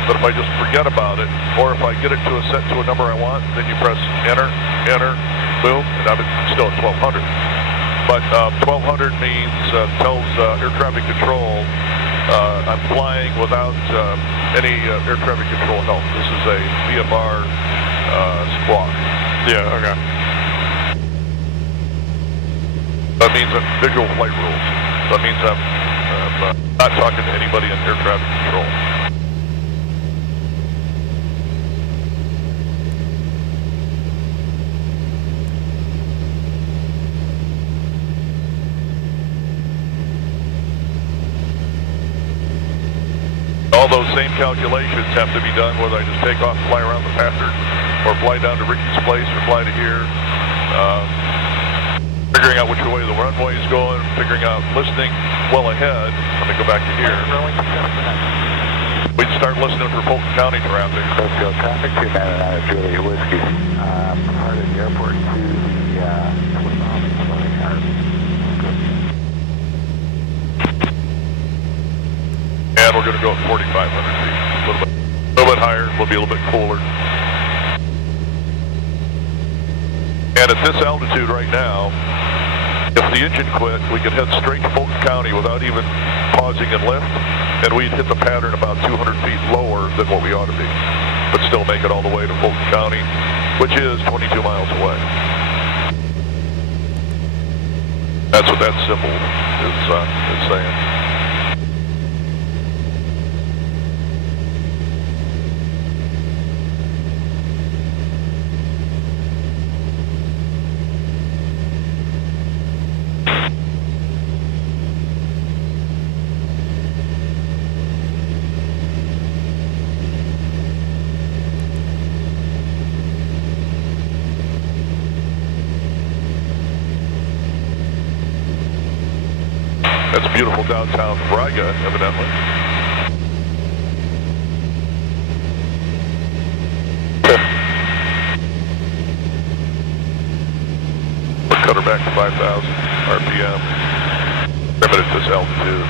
But if I just forget about it, or if I get it to a set to a number I want, then you press enter, boom, and I'm still at 1200. But 1200 means, tells air traffic control, I'm flying without any air traffic control help. This is a VFR squawk. Yeah, okay. That means I'm visual flight rules. That means I'm not talking to anybody in air traffic control. All those same calculations have to be done whether I just take off, fly around the pattern, or fly down to Ricky's place, or fly to here. Figuring out which way the runway is going, figuring out, listening well ahead. Let me go back to here. We'd start listening for Fulton County traffic. Let's go. Traffic 299 Julia Whiskey. Part of the airport to the And we're going to go at 4,500 feet. A little bit higher, we'll be a little bit cooler. And at this altitude right now, if the engine quit, we could head straight to Fulton County without even pausing and lift, and we'd hit the pattern about 200 feet lower than what we ought to be, but still make it all the way to Fulton County, which is 22 miles away. That's what that symbol is saying. That's beautiful downtown Braga, evidently. We'll cut her back to 5,000 RPM. Limit at this altitude.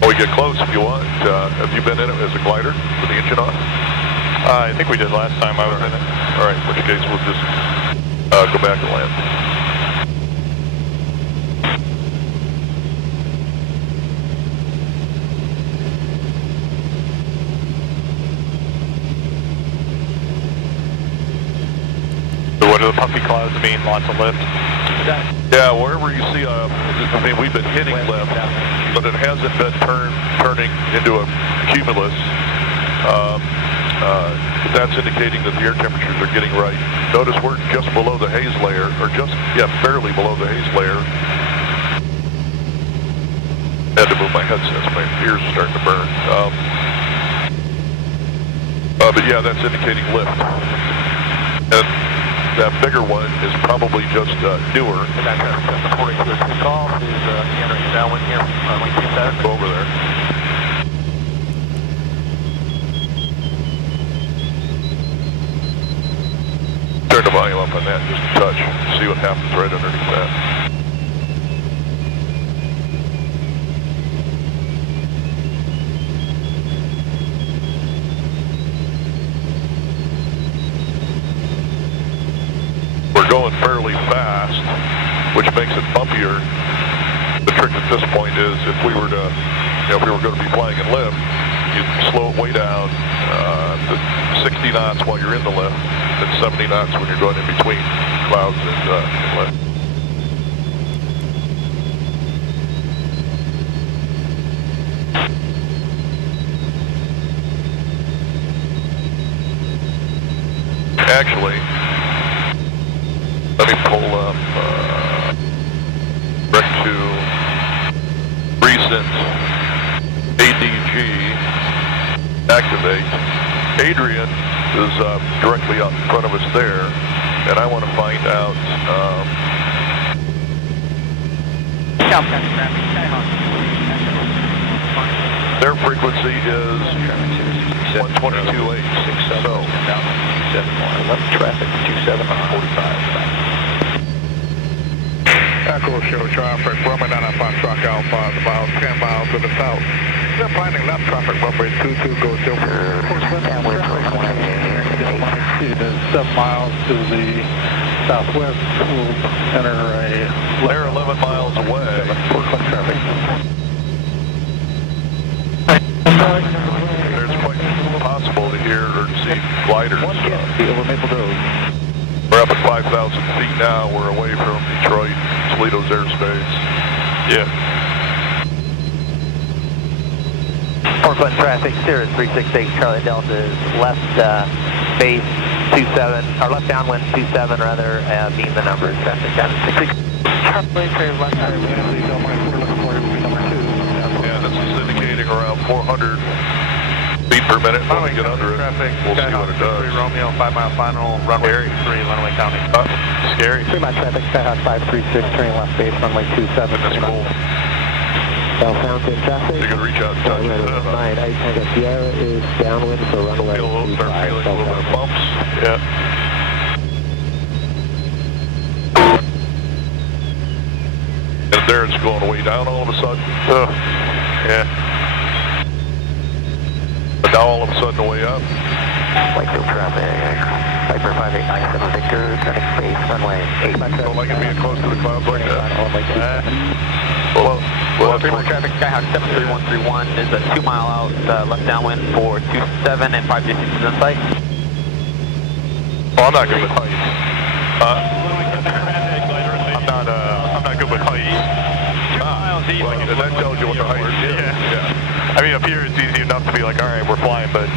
Well, we get close if you want. Have you been in it as a glider with the engine on? I think we did last time I was in it. All right, in which case we'll just go back and land. So what do the puffy clouds mean? Lots of lift? Yeah, wherever you see, I mean, we've been hitting lift, but it hasn't been turning into a cumulus. That's indicating that the air temperatures are getting right. Notice we're just below the haze layer, or barely below the haze layer. Had to move my headsets, my ears are starting to burn. But yeah, that's indicating lift. And that bigger one is probably just newer. And that's according to the call, is entering downwind here, runway 27. Over there. Turn the volume up on that just a touch. See what happens right underneath that. We're going fairly fast, which makes it bumpier. The trick at this point is if we were to if we were going to be flying in lift, you'd slow it way down to 60 knots while you're in the lift, and 70 knots when you're going in between clouds and lift. Actually, let me pull up direct to recent ADG, activate. Adrian is directly out in front of us there, and I want to find out their frequency is 122.8. So left traffic 27 on 45. Echo show traffic, runway 9 on truck Alpha is about 10 miles to the south. They're finding left traffic, runway 22 goes to 7 miles to the southwest. We'll enter a... They're 11 miles away. There's quite possible to hear or to see gliders. Over Maple Grove. We're up at 5,000 feet now. We're away from Detroit, Toledo's airspace. Yeah. Portland traffic, Cirrus 368, Charlie Delta is left base 27, or left downwind 27 rather, being the numbers. Traffic down to 6. Charlie, clear left side, we're looking for number 2. Yeah, this is indicating around 400 feet per minute. When we get under it, we'll see what it does. Romeo, 5 mile final, runway 3, Runaway County. Scary. 3 mile traffic, Skyhawk 536, turning left base, runway 27. That's cool. Southampton traffic. You can reach out and touch it. 9, Tango Sierra is downwind for runway Start feeling a little bit of bumps. Yeah. And there it's going way down all of a sudden. Yeah. But now all of a sudden way up. Whitefield traffic, Viper 5897 Victor, turning base, runway 8. Don't like it being close to the clouds like that. Well, 3 mile traffic, Skyhawk 73131 is a 2 mile out, left downwind for 27 and 526 is in sight. Oh, I'm not good with height. I'm not good with height. 2 miles east. Well, and that tells you what the height is. Yeah. I mean, up here it's easy enough to be like, all right, we're flying, but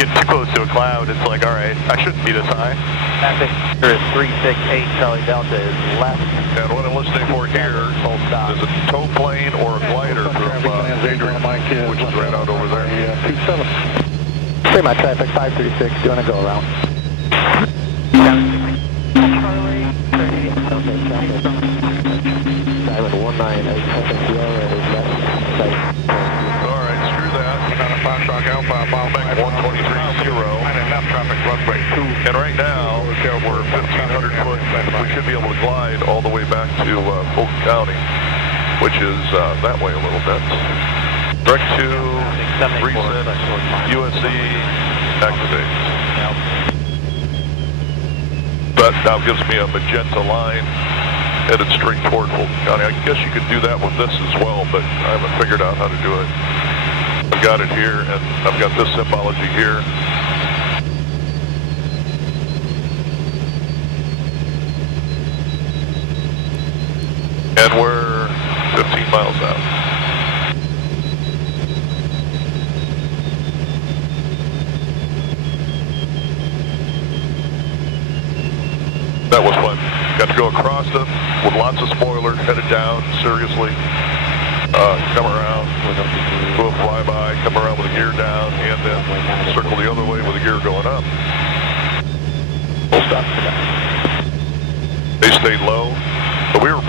getting too close to a cloud, it's like, all right, I shouldn't be this high. Traffic, Cirrus 368, Charlie Delta is left. And what I'm listening for here is a tow plane or a glider from Adrian, which is right out over there. 3 mile traffic, 536, doing a go around. Charlie, 38. Okay, traffic. Diamond 19, Tango Sierra is left side. All right, screw that. Back 123.0. left traffic, runway 2. And right now, we're 1,500 foot. We should be able to glide all the way back to Fulton County, which is that way a little bit. Direct to recent USC activate. That now gives me a magenta line headed straight toward Fulton County. I guess you could do that with this as well, but I haven't figured out how to do it. I've got it here, and I've got this symbology here. And we're 15 miles out. That was fun. Got to go across them with lots of spoilers, headed down, seriously. Come around, do a flyby, come around with the gear down, and then circle the other way with the gear going up. Full stop. They stayed low, but we were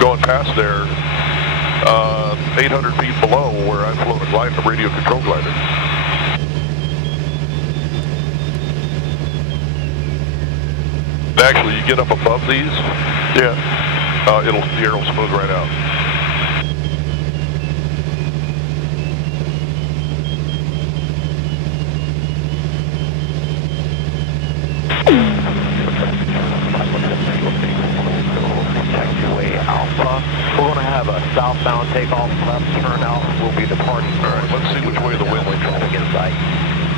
going past there 800 feet below where I flown a glider, a radio control glider. Actually, you get up above these, the air will smooth right out. southbound takeoff, left turnout, will be departing. All right, let's see which way the wind is traffic in sight.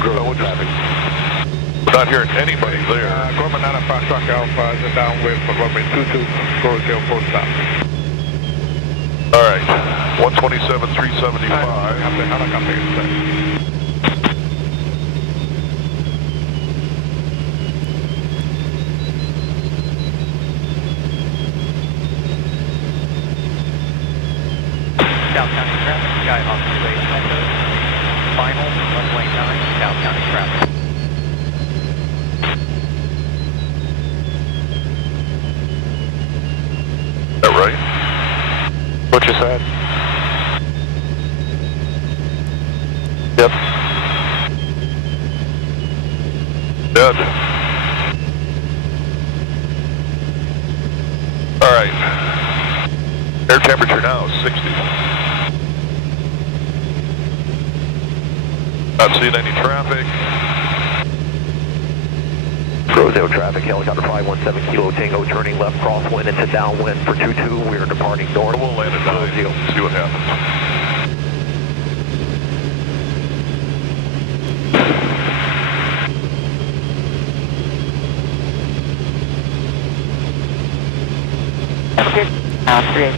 We're not hearing anybody there. Grumman 95 truck Alpha is a downwind for runway 22, goes here full stop. All right, 127, 375. Helicopter is set. South County traffic, Skyhawk 28 Echo. Final, runway 9, South County traffic. Is that right? What you said? Yep. Dead. All right. Air temperature now is 60. Not seeing any traffic. Roselle traffic, helicopter 517 Kilo Tango, turning left crosswind into downwind for 22. We are departing north. We'll land at 9. See what happens. Okay. 38.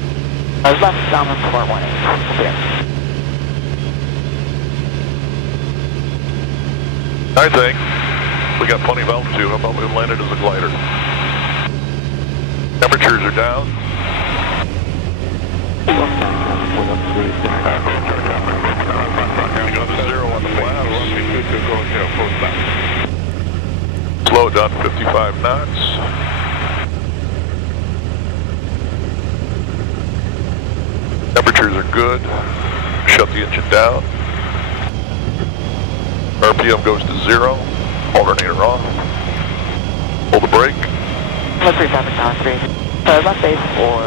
Left downwind 418. Okay. I think we got plenty of altitude. How about we landed as a glider? Temperatures are down. You go to 0 on the flaps. Slow it down to 55 knots. Temperatures are good. Shut the engine down. RPM goes to 0. Alternator off. Pull the brake. Let's traffic down 3. So left base or...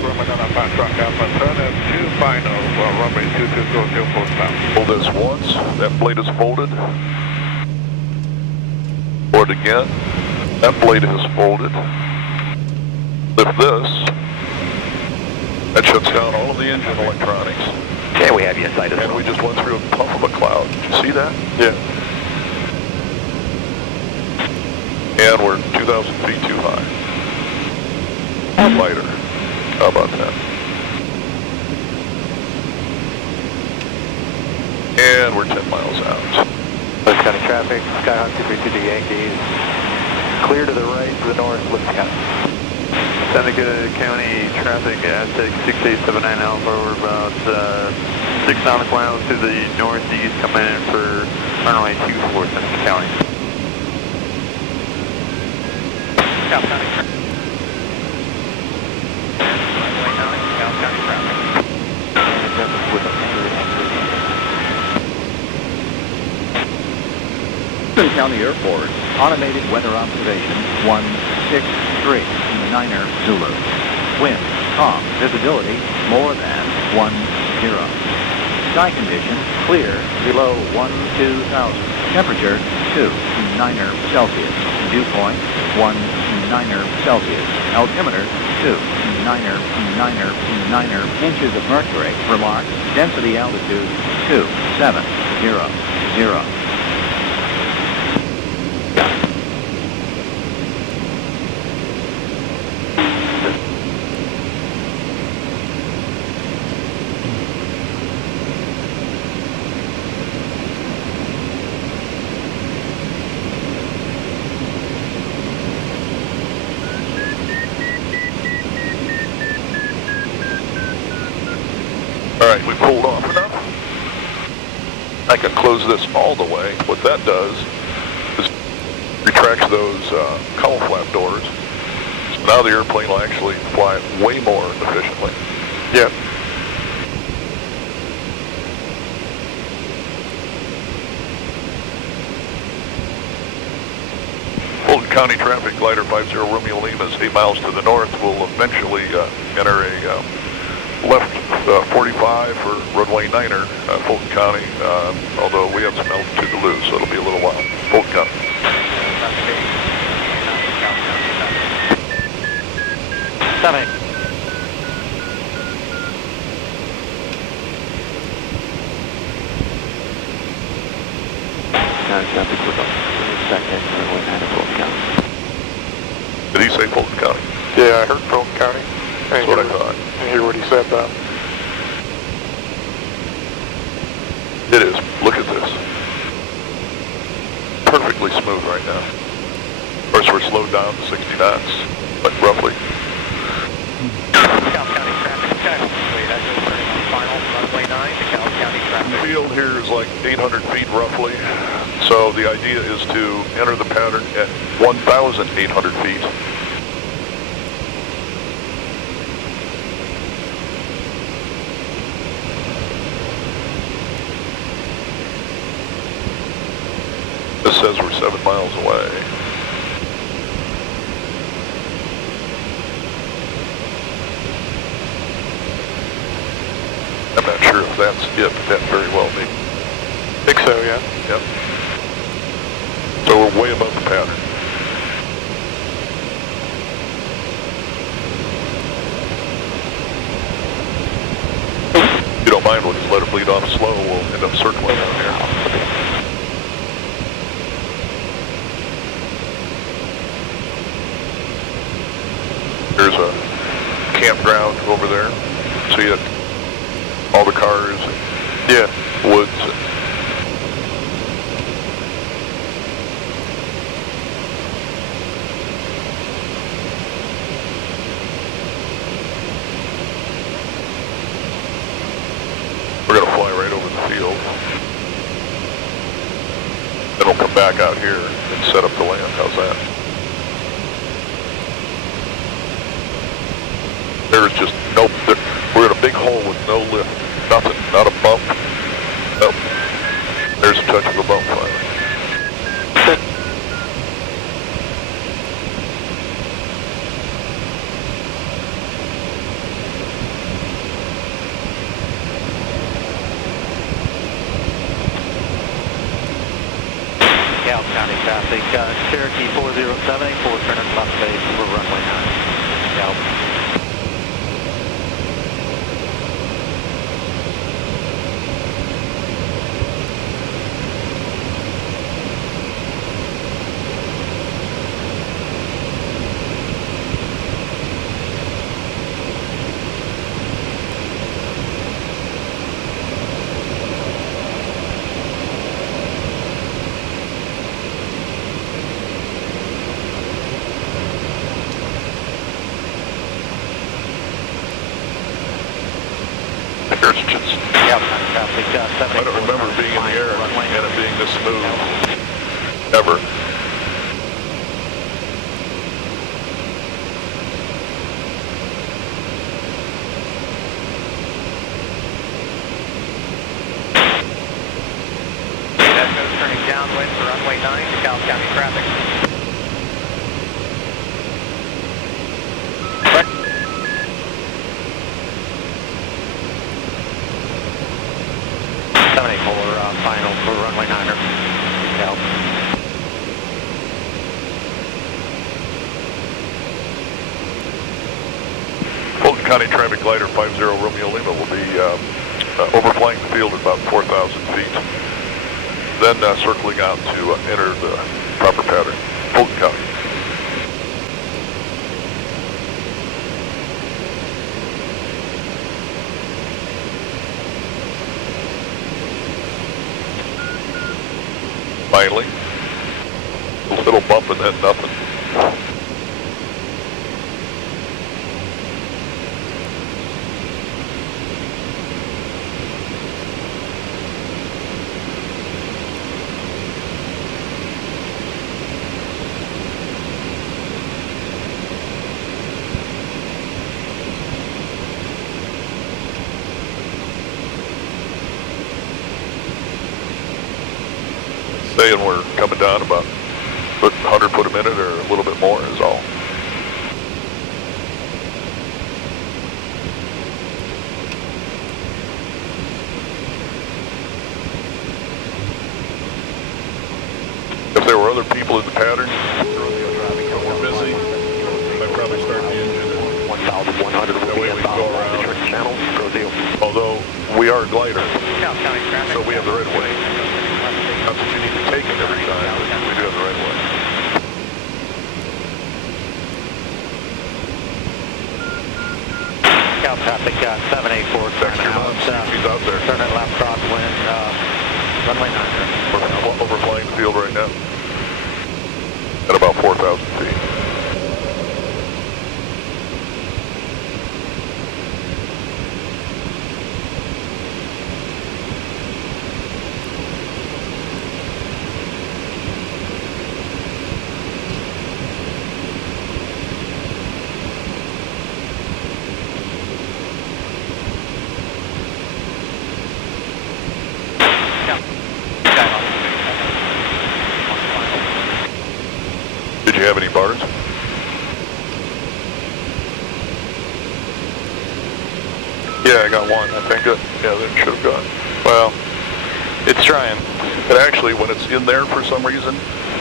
Grumman 95 truck Alpha, turn at 2 final, runway 22, goes here full stop. Pull this once. That blade is folded. Pull it again. That blade is folded. Lift this. That shuts down all of the engine electronics. Yeah, we have you inside as And well. we just went through a puff of a cloud. Did you see that? Yeah. And we're 2,000 feet too high. Lighter. How about that? And we're 10 miles out. West County traffic, Skyhawk 232 to Yankees. Clear to the right, to the north, West County. Seneca County traffic, Aztec 6879 Alpha, we're about 6 nautical miles to the northeast, coming in for runway 24, Seneca County. South County traffic. Runway 9, South County traffic. Houston County Airport, automated weather observation 163, Niner Zulu. Wind, calm, visibility more than 10. Sky condition, clear, below 12,000. Temperature, 2 Celsius. Dew point, 19 Celsius. Altimeter, 2 inches of mercury. Remark, density altitude, 2700. All right, we pulled off enough. I can close this all the way. What that does is retracts those cowl flap doors. So now the airplane will actually fly way more efficiently. Yeah. Fulton County traffic, glider 50 Romeo Lima is 8 miles to the north. Will eventually enter a left 45 for runway 9er, Fulton County, although we have some altitude to lose, so it'll be a little while. Fulton County. 22nd, runway 9 at Fulton County. Did he say Fulton County? Yeah, I heard Fulton County. That's what I thought. I hear what he said, though. It is. Look at this. Perfectly smooth right now. Of course, we're slowed down to 60 knots, but roughly. DeKalb County traffic check. That's over final runway 9, DeKalb County The traffic. field here is like 800 feet roughly, so the idea is to enter the pattern at 1,800 feet. This says we're 7 miles away. I'm not sure if that's it, but that very well may. Think so, yeah. Yep. So we're way above the pattern. If you don't mind, we'll just let it bleed off slow. We'll end up circling down here. There's a campground over there. See it? All the cars, Yeah. woods. We're going to fly right over the field. Then we'll come back out here and set up the land. How's that? There's just no, we're in a big hole with no lift, nothing, not a bump. Nope. There's a touch of a bump finally. DeKalb County traffic, Cherokee 4074, turning left base for runway 9. DeKalb. There's just, DeKalb County traffic, I don't remember being in the air and it being this smooth, ever. That goes turning downwind for runway 9, DeKalb County traffic. 784 final for runway 9er. DeKalb. Fulton County Traffic Glider 50 Romeo Lima will be overflying the field at about 4,000 feet. Then circling out to enter the proper pattern. Fulton County. Finally. A little bump and then nothing. Saying we're coming down about 100 foot a minute or a little bit more is all. If there were other people in the pattern, we're busy, I'd probably start the engine and 1,100 that way we can go around. channel, Although we are a glider, DeKalb County traffic. so we have the right of way. Not that you need to take it every time. We do have the right of way. Cal traffic 784. Text your mom, see if she's out there. Turn it left crosswind, runway 9. We're overflying the field right now. At about 4,000 feet. Did you have any bars? Yeah, I got one, I think. Yeah, that should have gone. Well, it's trying. But actually, when it's in there for some reason,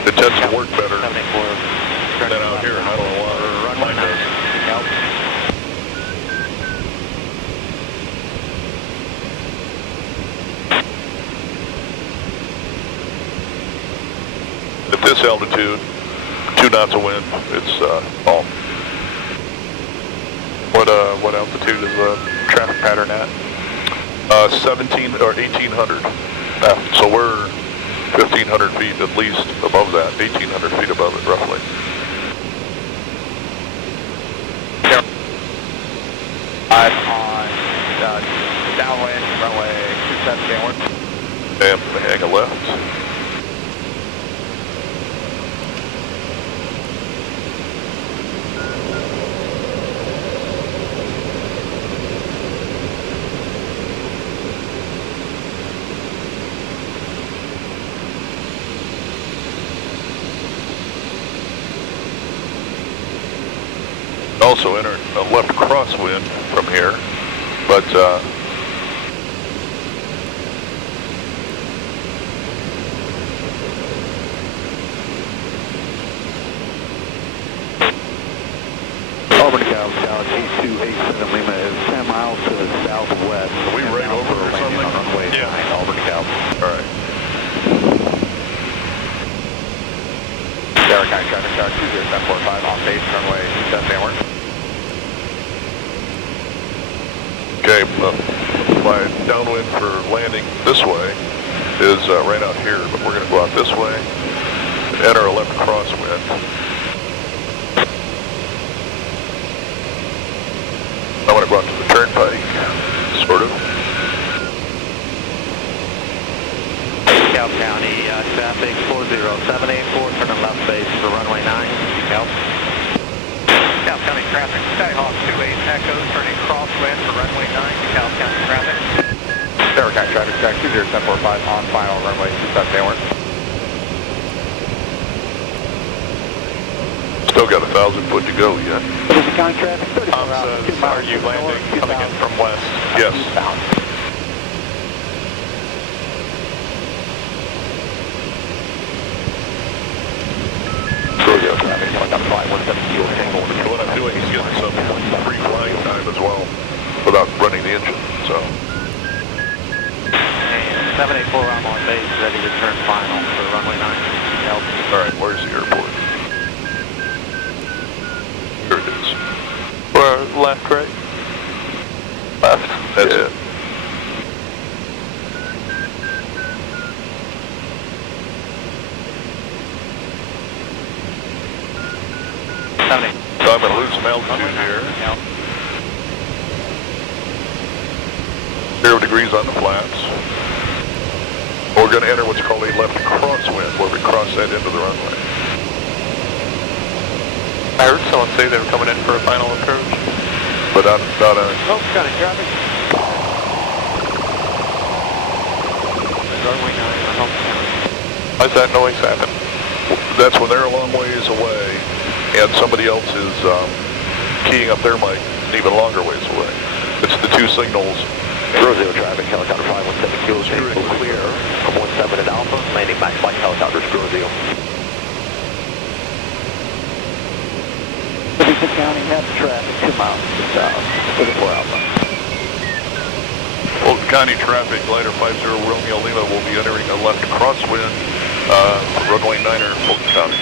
it tends to work better 784. than out here, and I don't know why. Runway 9. Mine does. Yep. At this altitude, 2 knots of wind, it's all. What altitude is the traffic pattern at? 17 or 1,800. So we're 1,500 feet at least above that, 1,800 feet above it roughly. I'm on downwind, runway 27 downward. And hang a left. Also enter a left crosswind from here, but Auburn Cal, Tower 8287 Lima is 10 miles to the southwest. are we right over or something? On runway 9, Auburn Cal. All right. Derek, I traffic chart 20745 off base, runway 27 downward. Okay, my downwind for landing this way is right out here, but we're going to go out this way, enter a left crosswind. I want to go out to the turnpike, sort of. Cal County traffic 40784, turn left base for runway 9. Cal. Cal County traffic, Skyhawk 28 Echo, turning crosswind for runway 9, Cal County traffic. Derek, I traffic check 20745 on final runway 27 downward. Still got 1,000 foot to go yet. Pacific County traffic, 34 Tom hours, 2 says, miles are you to the landing north, coming in from west? Yes. eastbound. Traffic, going down 517 kilo single. So what I'm doing is getting some free flying time as well, without running the engine, so. And 784 I'm on base, ready to turn final for runway 9. Cal. All right, where's the airport? Here it is. Left, right? Left. That's it. So I'm going to lose some altitude here. 0 degrees on the flats. We're going to enter what's called a left crosswind, where we cross that into the runway. I heard someone say they were coming in for a final approach. But not on. Oh, County traffic. Runway 9, Why's that noise happen? That's when they're a long ways away, and somebody else is keying up their mic an even longer ways away. It's the 2 signals. 00 traffic, helicopter 517 kilo, stable clear from 17 at Alpha, landing max flight helicopter 00. Pacific County has traffic 2 miles to the south, 34 Alpha. Fulton County traffic, glider 50 Romeo Lima will be entering a left crosswind Runway 9er, Fulton County.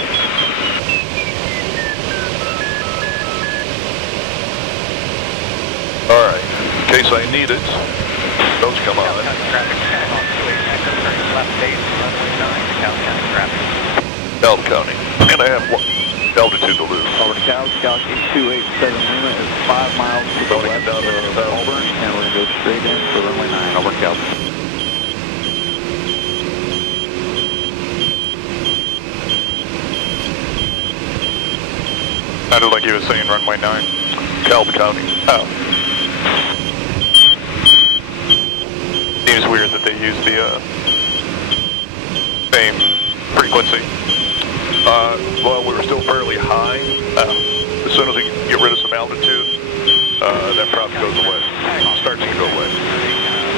Alright, in case I need it, those come on. Traffic on 28 Echo, turning left base, runway 9, DeKalb County traffic. DeKalb County. And I have altitude to lose. Over DeKalb, Galaxy 287 Lima is 5 miles to the west down of Auburn, and we're going to go straight in for runway 9 over DeKalb. Sounded like he was saying runway 9. DeKalb County. Oh. Seems weird that they use the same frequency. Well, we were still fairly high. As soon as we get rid of some altitude, that problem goes away. Starts to go away.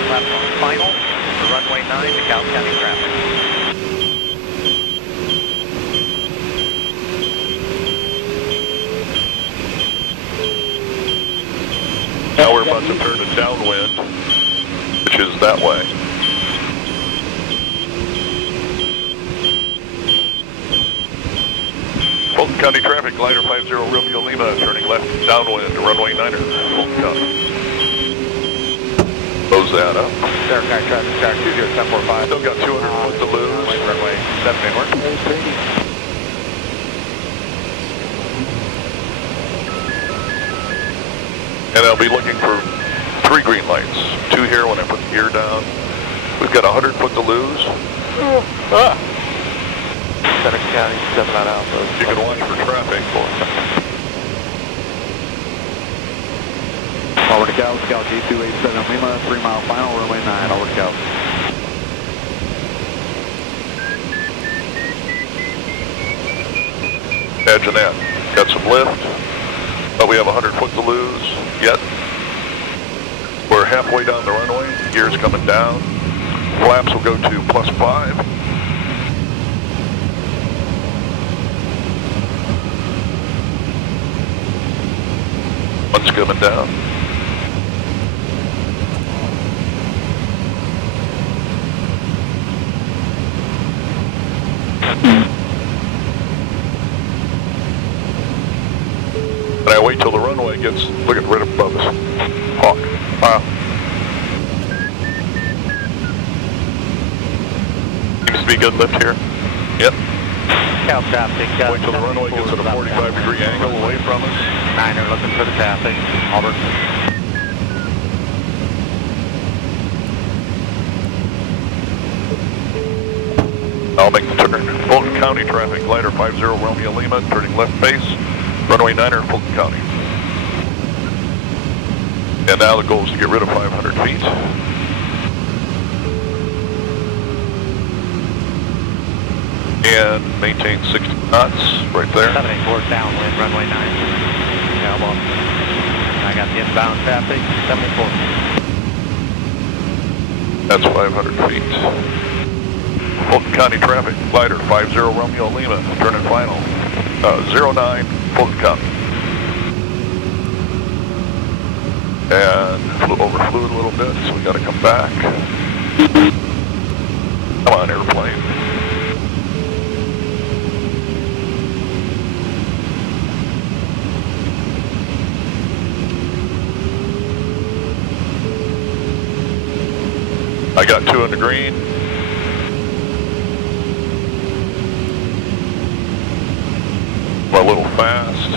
Left on final for runway 9, DeKalb County traffic. Now we're about to turn to downwind, which is that way. Fulton County traffic, glider 50 Romeo Lima, turning left downwind to runway 9er, Fulton County. Close that up. Star Sky traffic, Star 20745. Still got 200 foot to lose. Runway 7 inward. And I'll be looking for 3 green lights. 2 here when I put the gear down. We've got 100 foot to lose. Center County, 7 out Alpha. You can watch for traffic. Over DeKalb, Galaxy 287 Lima, 3 mile final, runway 9 over DeKalb. Imagine that. Got some lift, but we have 100 foot to lose yet. We're halfway down the runway. Gear's coming down. Flaps will go to +5. One's coming down. And I wait till the runway gets looking right above us. Hawk. Wow. Seems to be good lift here. Yep. DeKalb traffic. Wait till the runway gets at a 45-degree angle away from us. 9er looking for the traffic. Auburn. I'll make the turn. Fulton County traffic, glider 50 Romeo Lima, turning left base, runway 9er, Fulton County. And now the goal is to get rid of 500 feet. And maintain 60 knots right there. 784 downwind, runway 9. Cowboy. I got the inbound traffic, 74. That's 500 feet. Fulton County traffic, glider 50 Romeo Lima, turning final, 09 Fulton County. And overflew it a little bit, so we got to come back. Come on, airplane. I got 2 in the green. A little fast.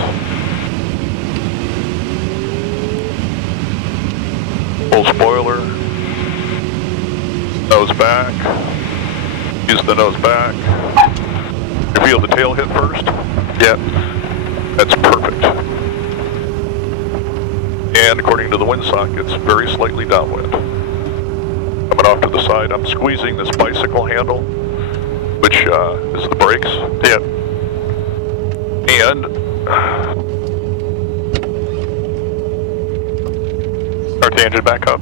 Full spoiler. Nose back. Use the nose back. You feel the tail hit first? Yeah. That's perfect. And according to the windsock, it's very slightly downwind. Coming off to the side, I'm squeezing this bicycle handle, which is the brakes. Yeah. And Start the engine back up.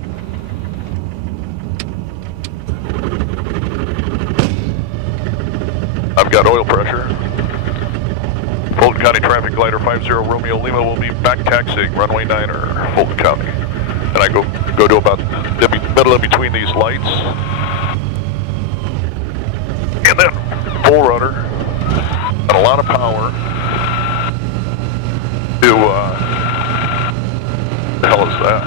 I've got oil pressure. Fulton County traffic, glider 50 Romeo Lima will be back taxiing runway 9er, Fulton County. And I go to about the middle of between these lights. And then full rudder and a lot of power to, the hell is that?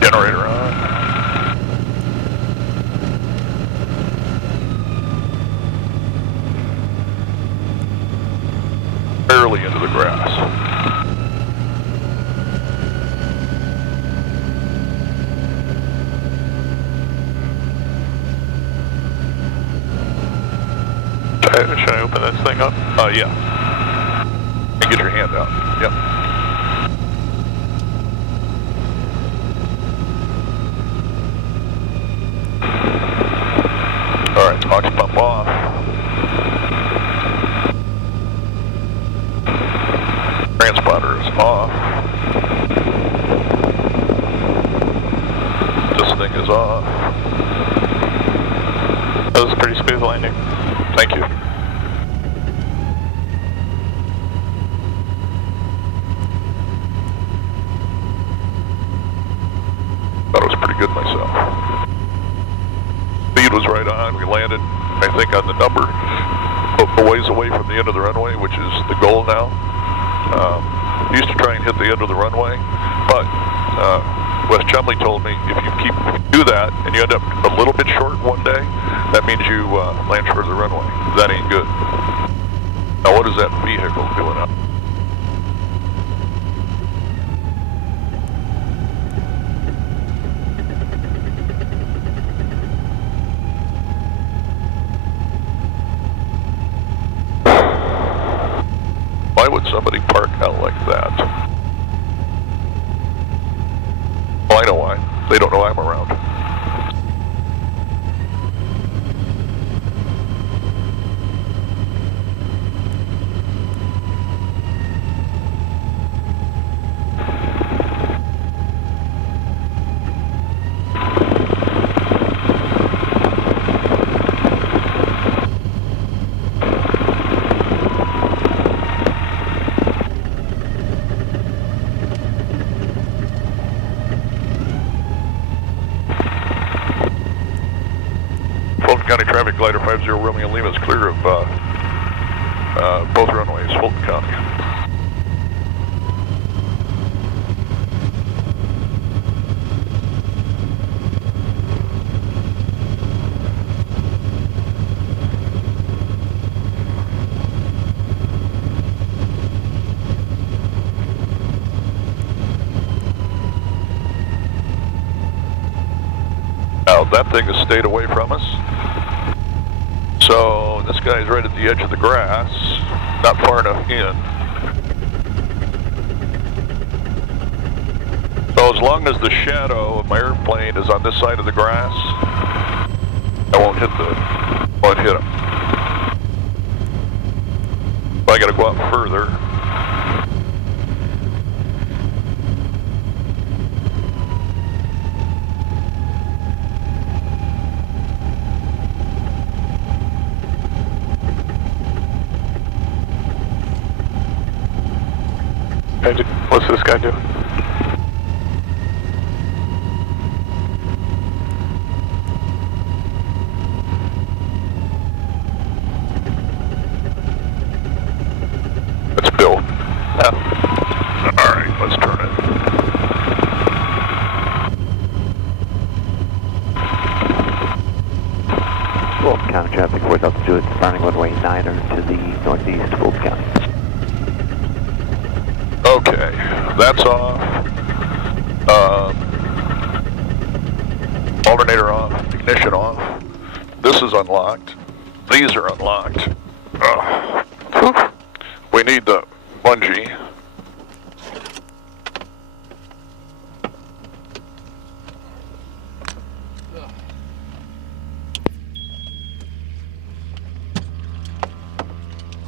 Generator on. Barely into the grass. Should I open this thing up? Yeah. And get your hand out. Yep. All right, box pump off. Transponder is off. This thing is off. That was a pretty smooth landing. Thank you. Thought it was pretty good myself. Speed was right on. We landed, I think, on the number a ways away from the end of the runway, which is the goal now. Used to try and hit the end of the runway, but Wes Chumley told me if you do that and you end up a little bit short one day, that means you land short of the runway. That ain't good. Now, what is that vehicle doing up? Why would somebody park out like that? Well, I know why. They don't know I'm around. County traffic glider 50 Romeo Lima is clear of both runways, Fulton County. Now that thing has stayed away from us. So this guy's right at the edge of the grass, not far enough in. So as long as the shadow of my airplane is on this side of the grass, I won't hit him. But I gotta go out further. What's this guy do? That's Bill. Yeah. All right, let's turn it. Fulton County traffic, 4th altitude, starting runway 9er to the northeast, Fulton County. Okay, that's off. Alternator off, ignition off. This is unlocked. These are unlocked. We need the bungee.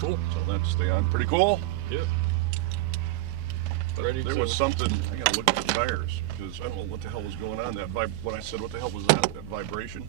Cool, so that's stay on. Pretty cool? Yeah. There was something, I gotta look at the tires, because I don't know what the hell was going on. When I said, what the hell was that? That vibration.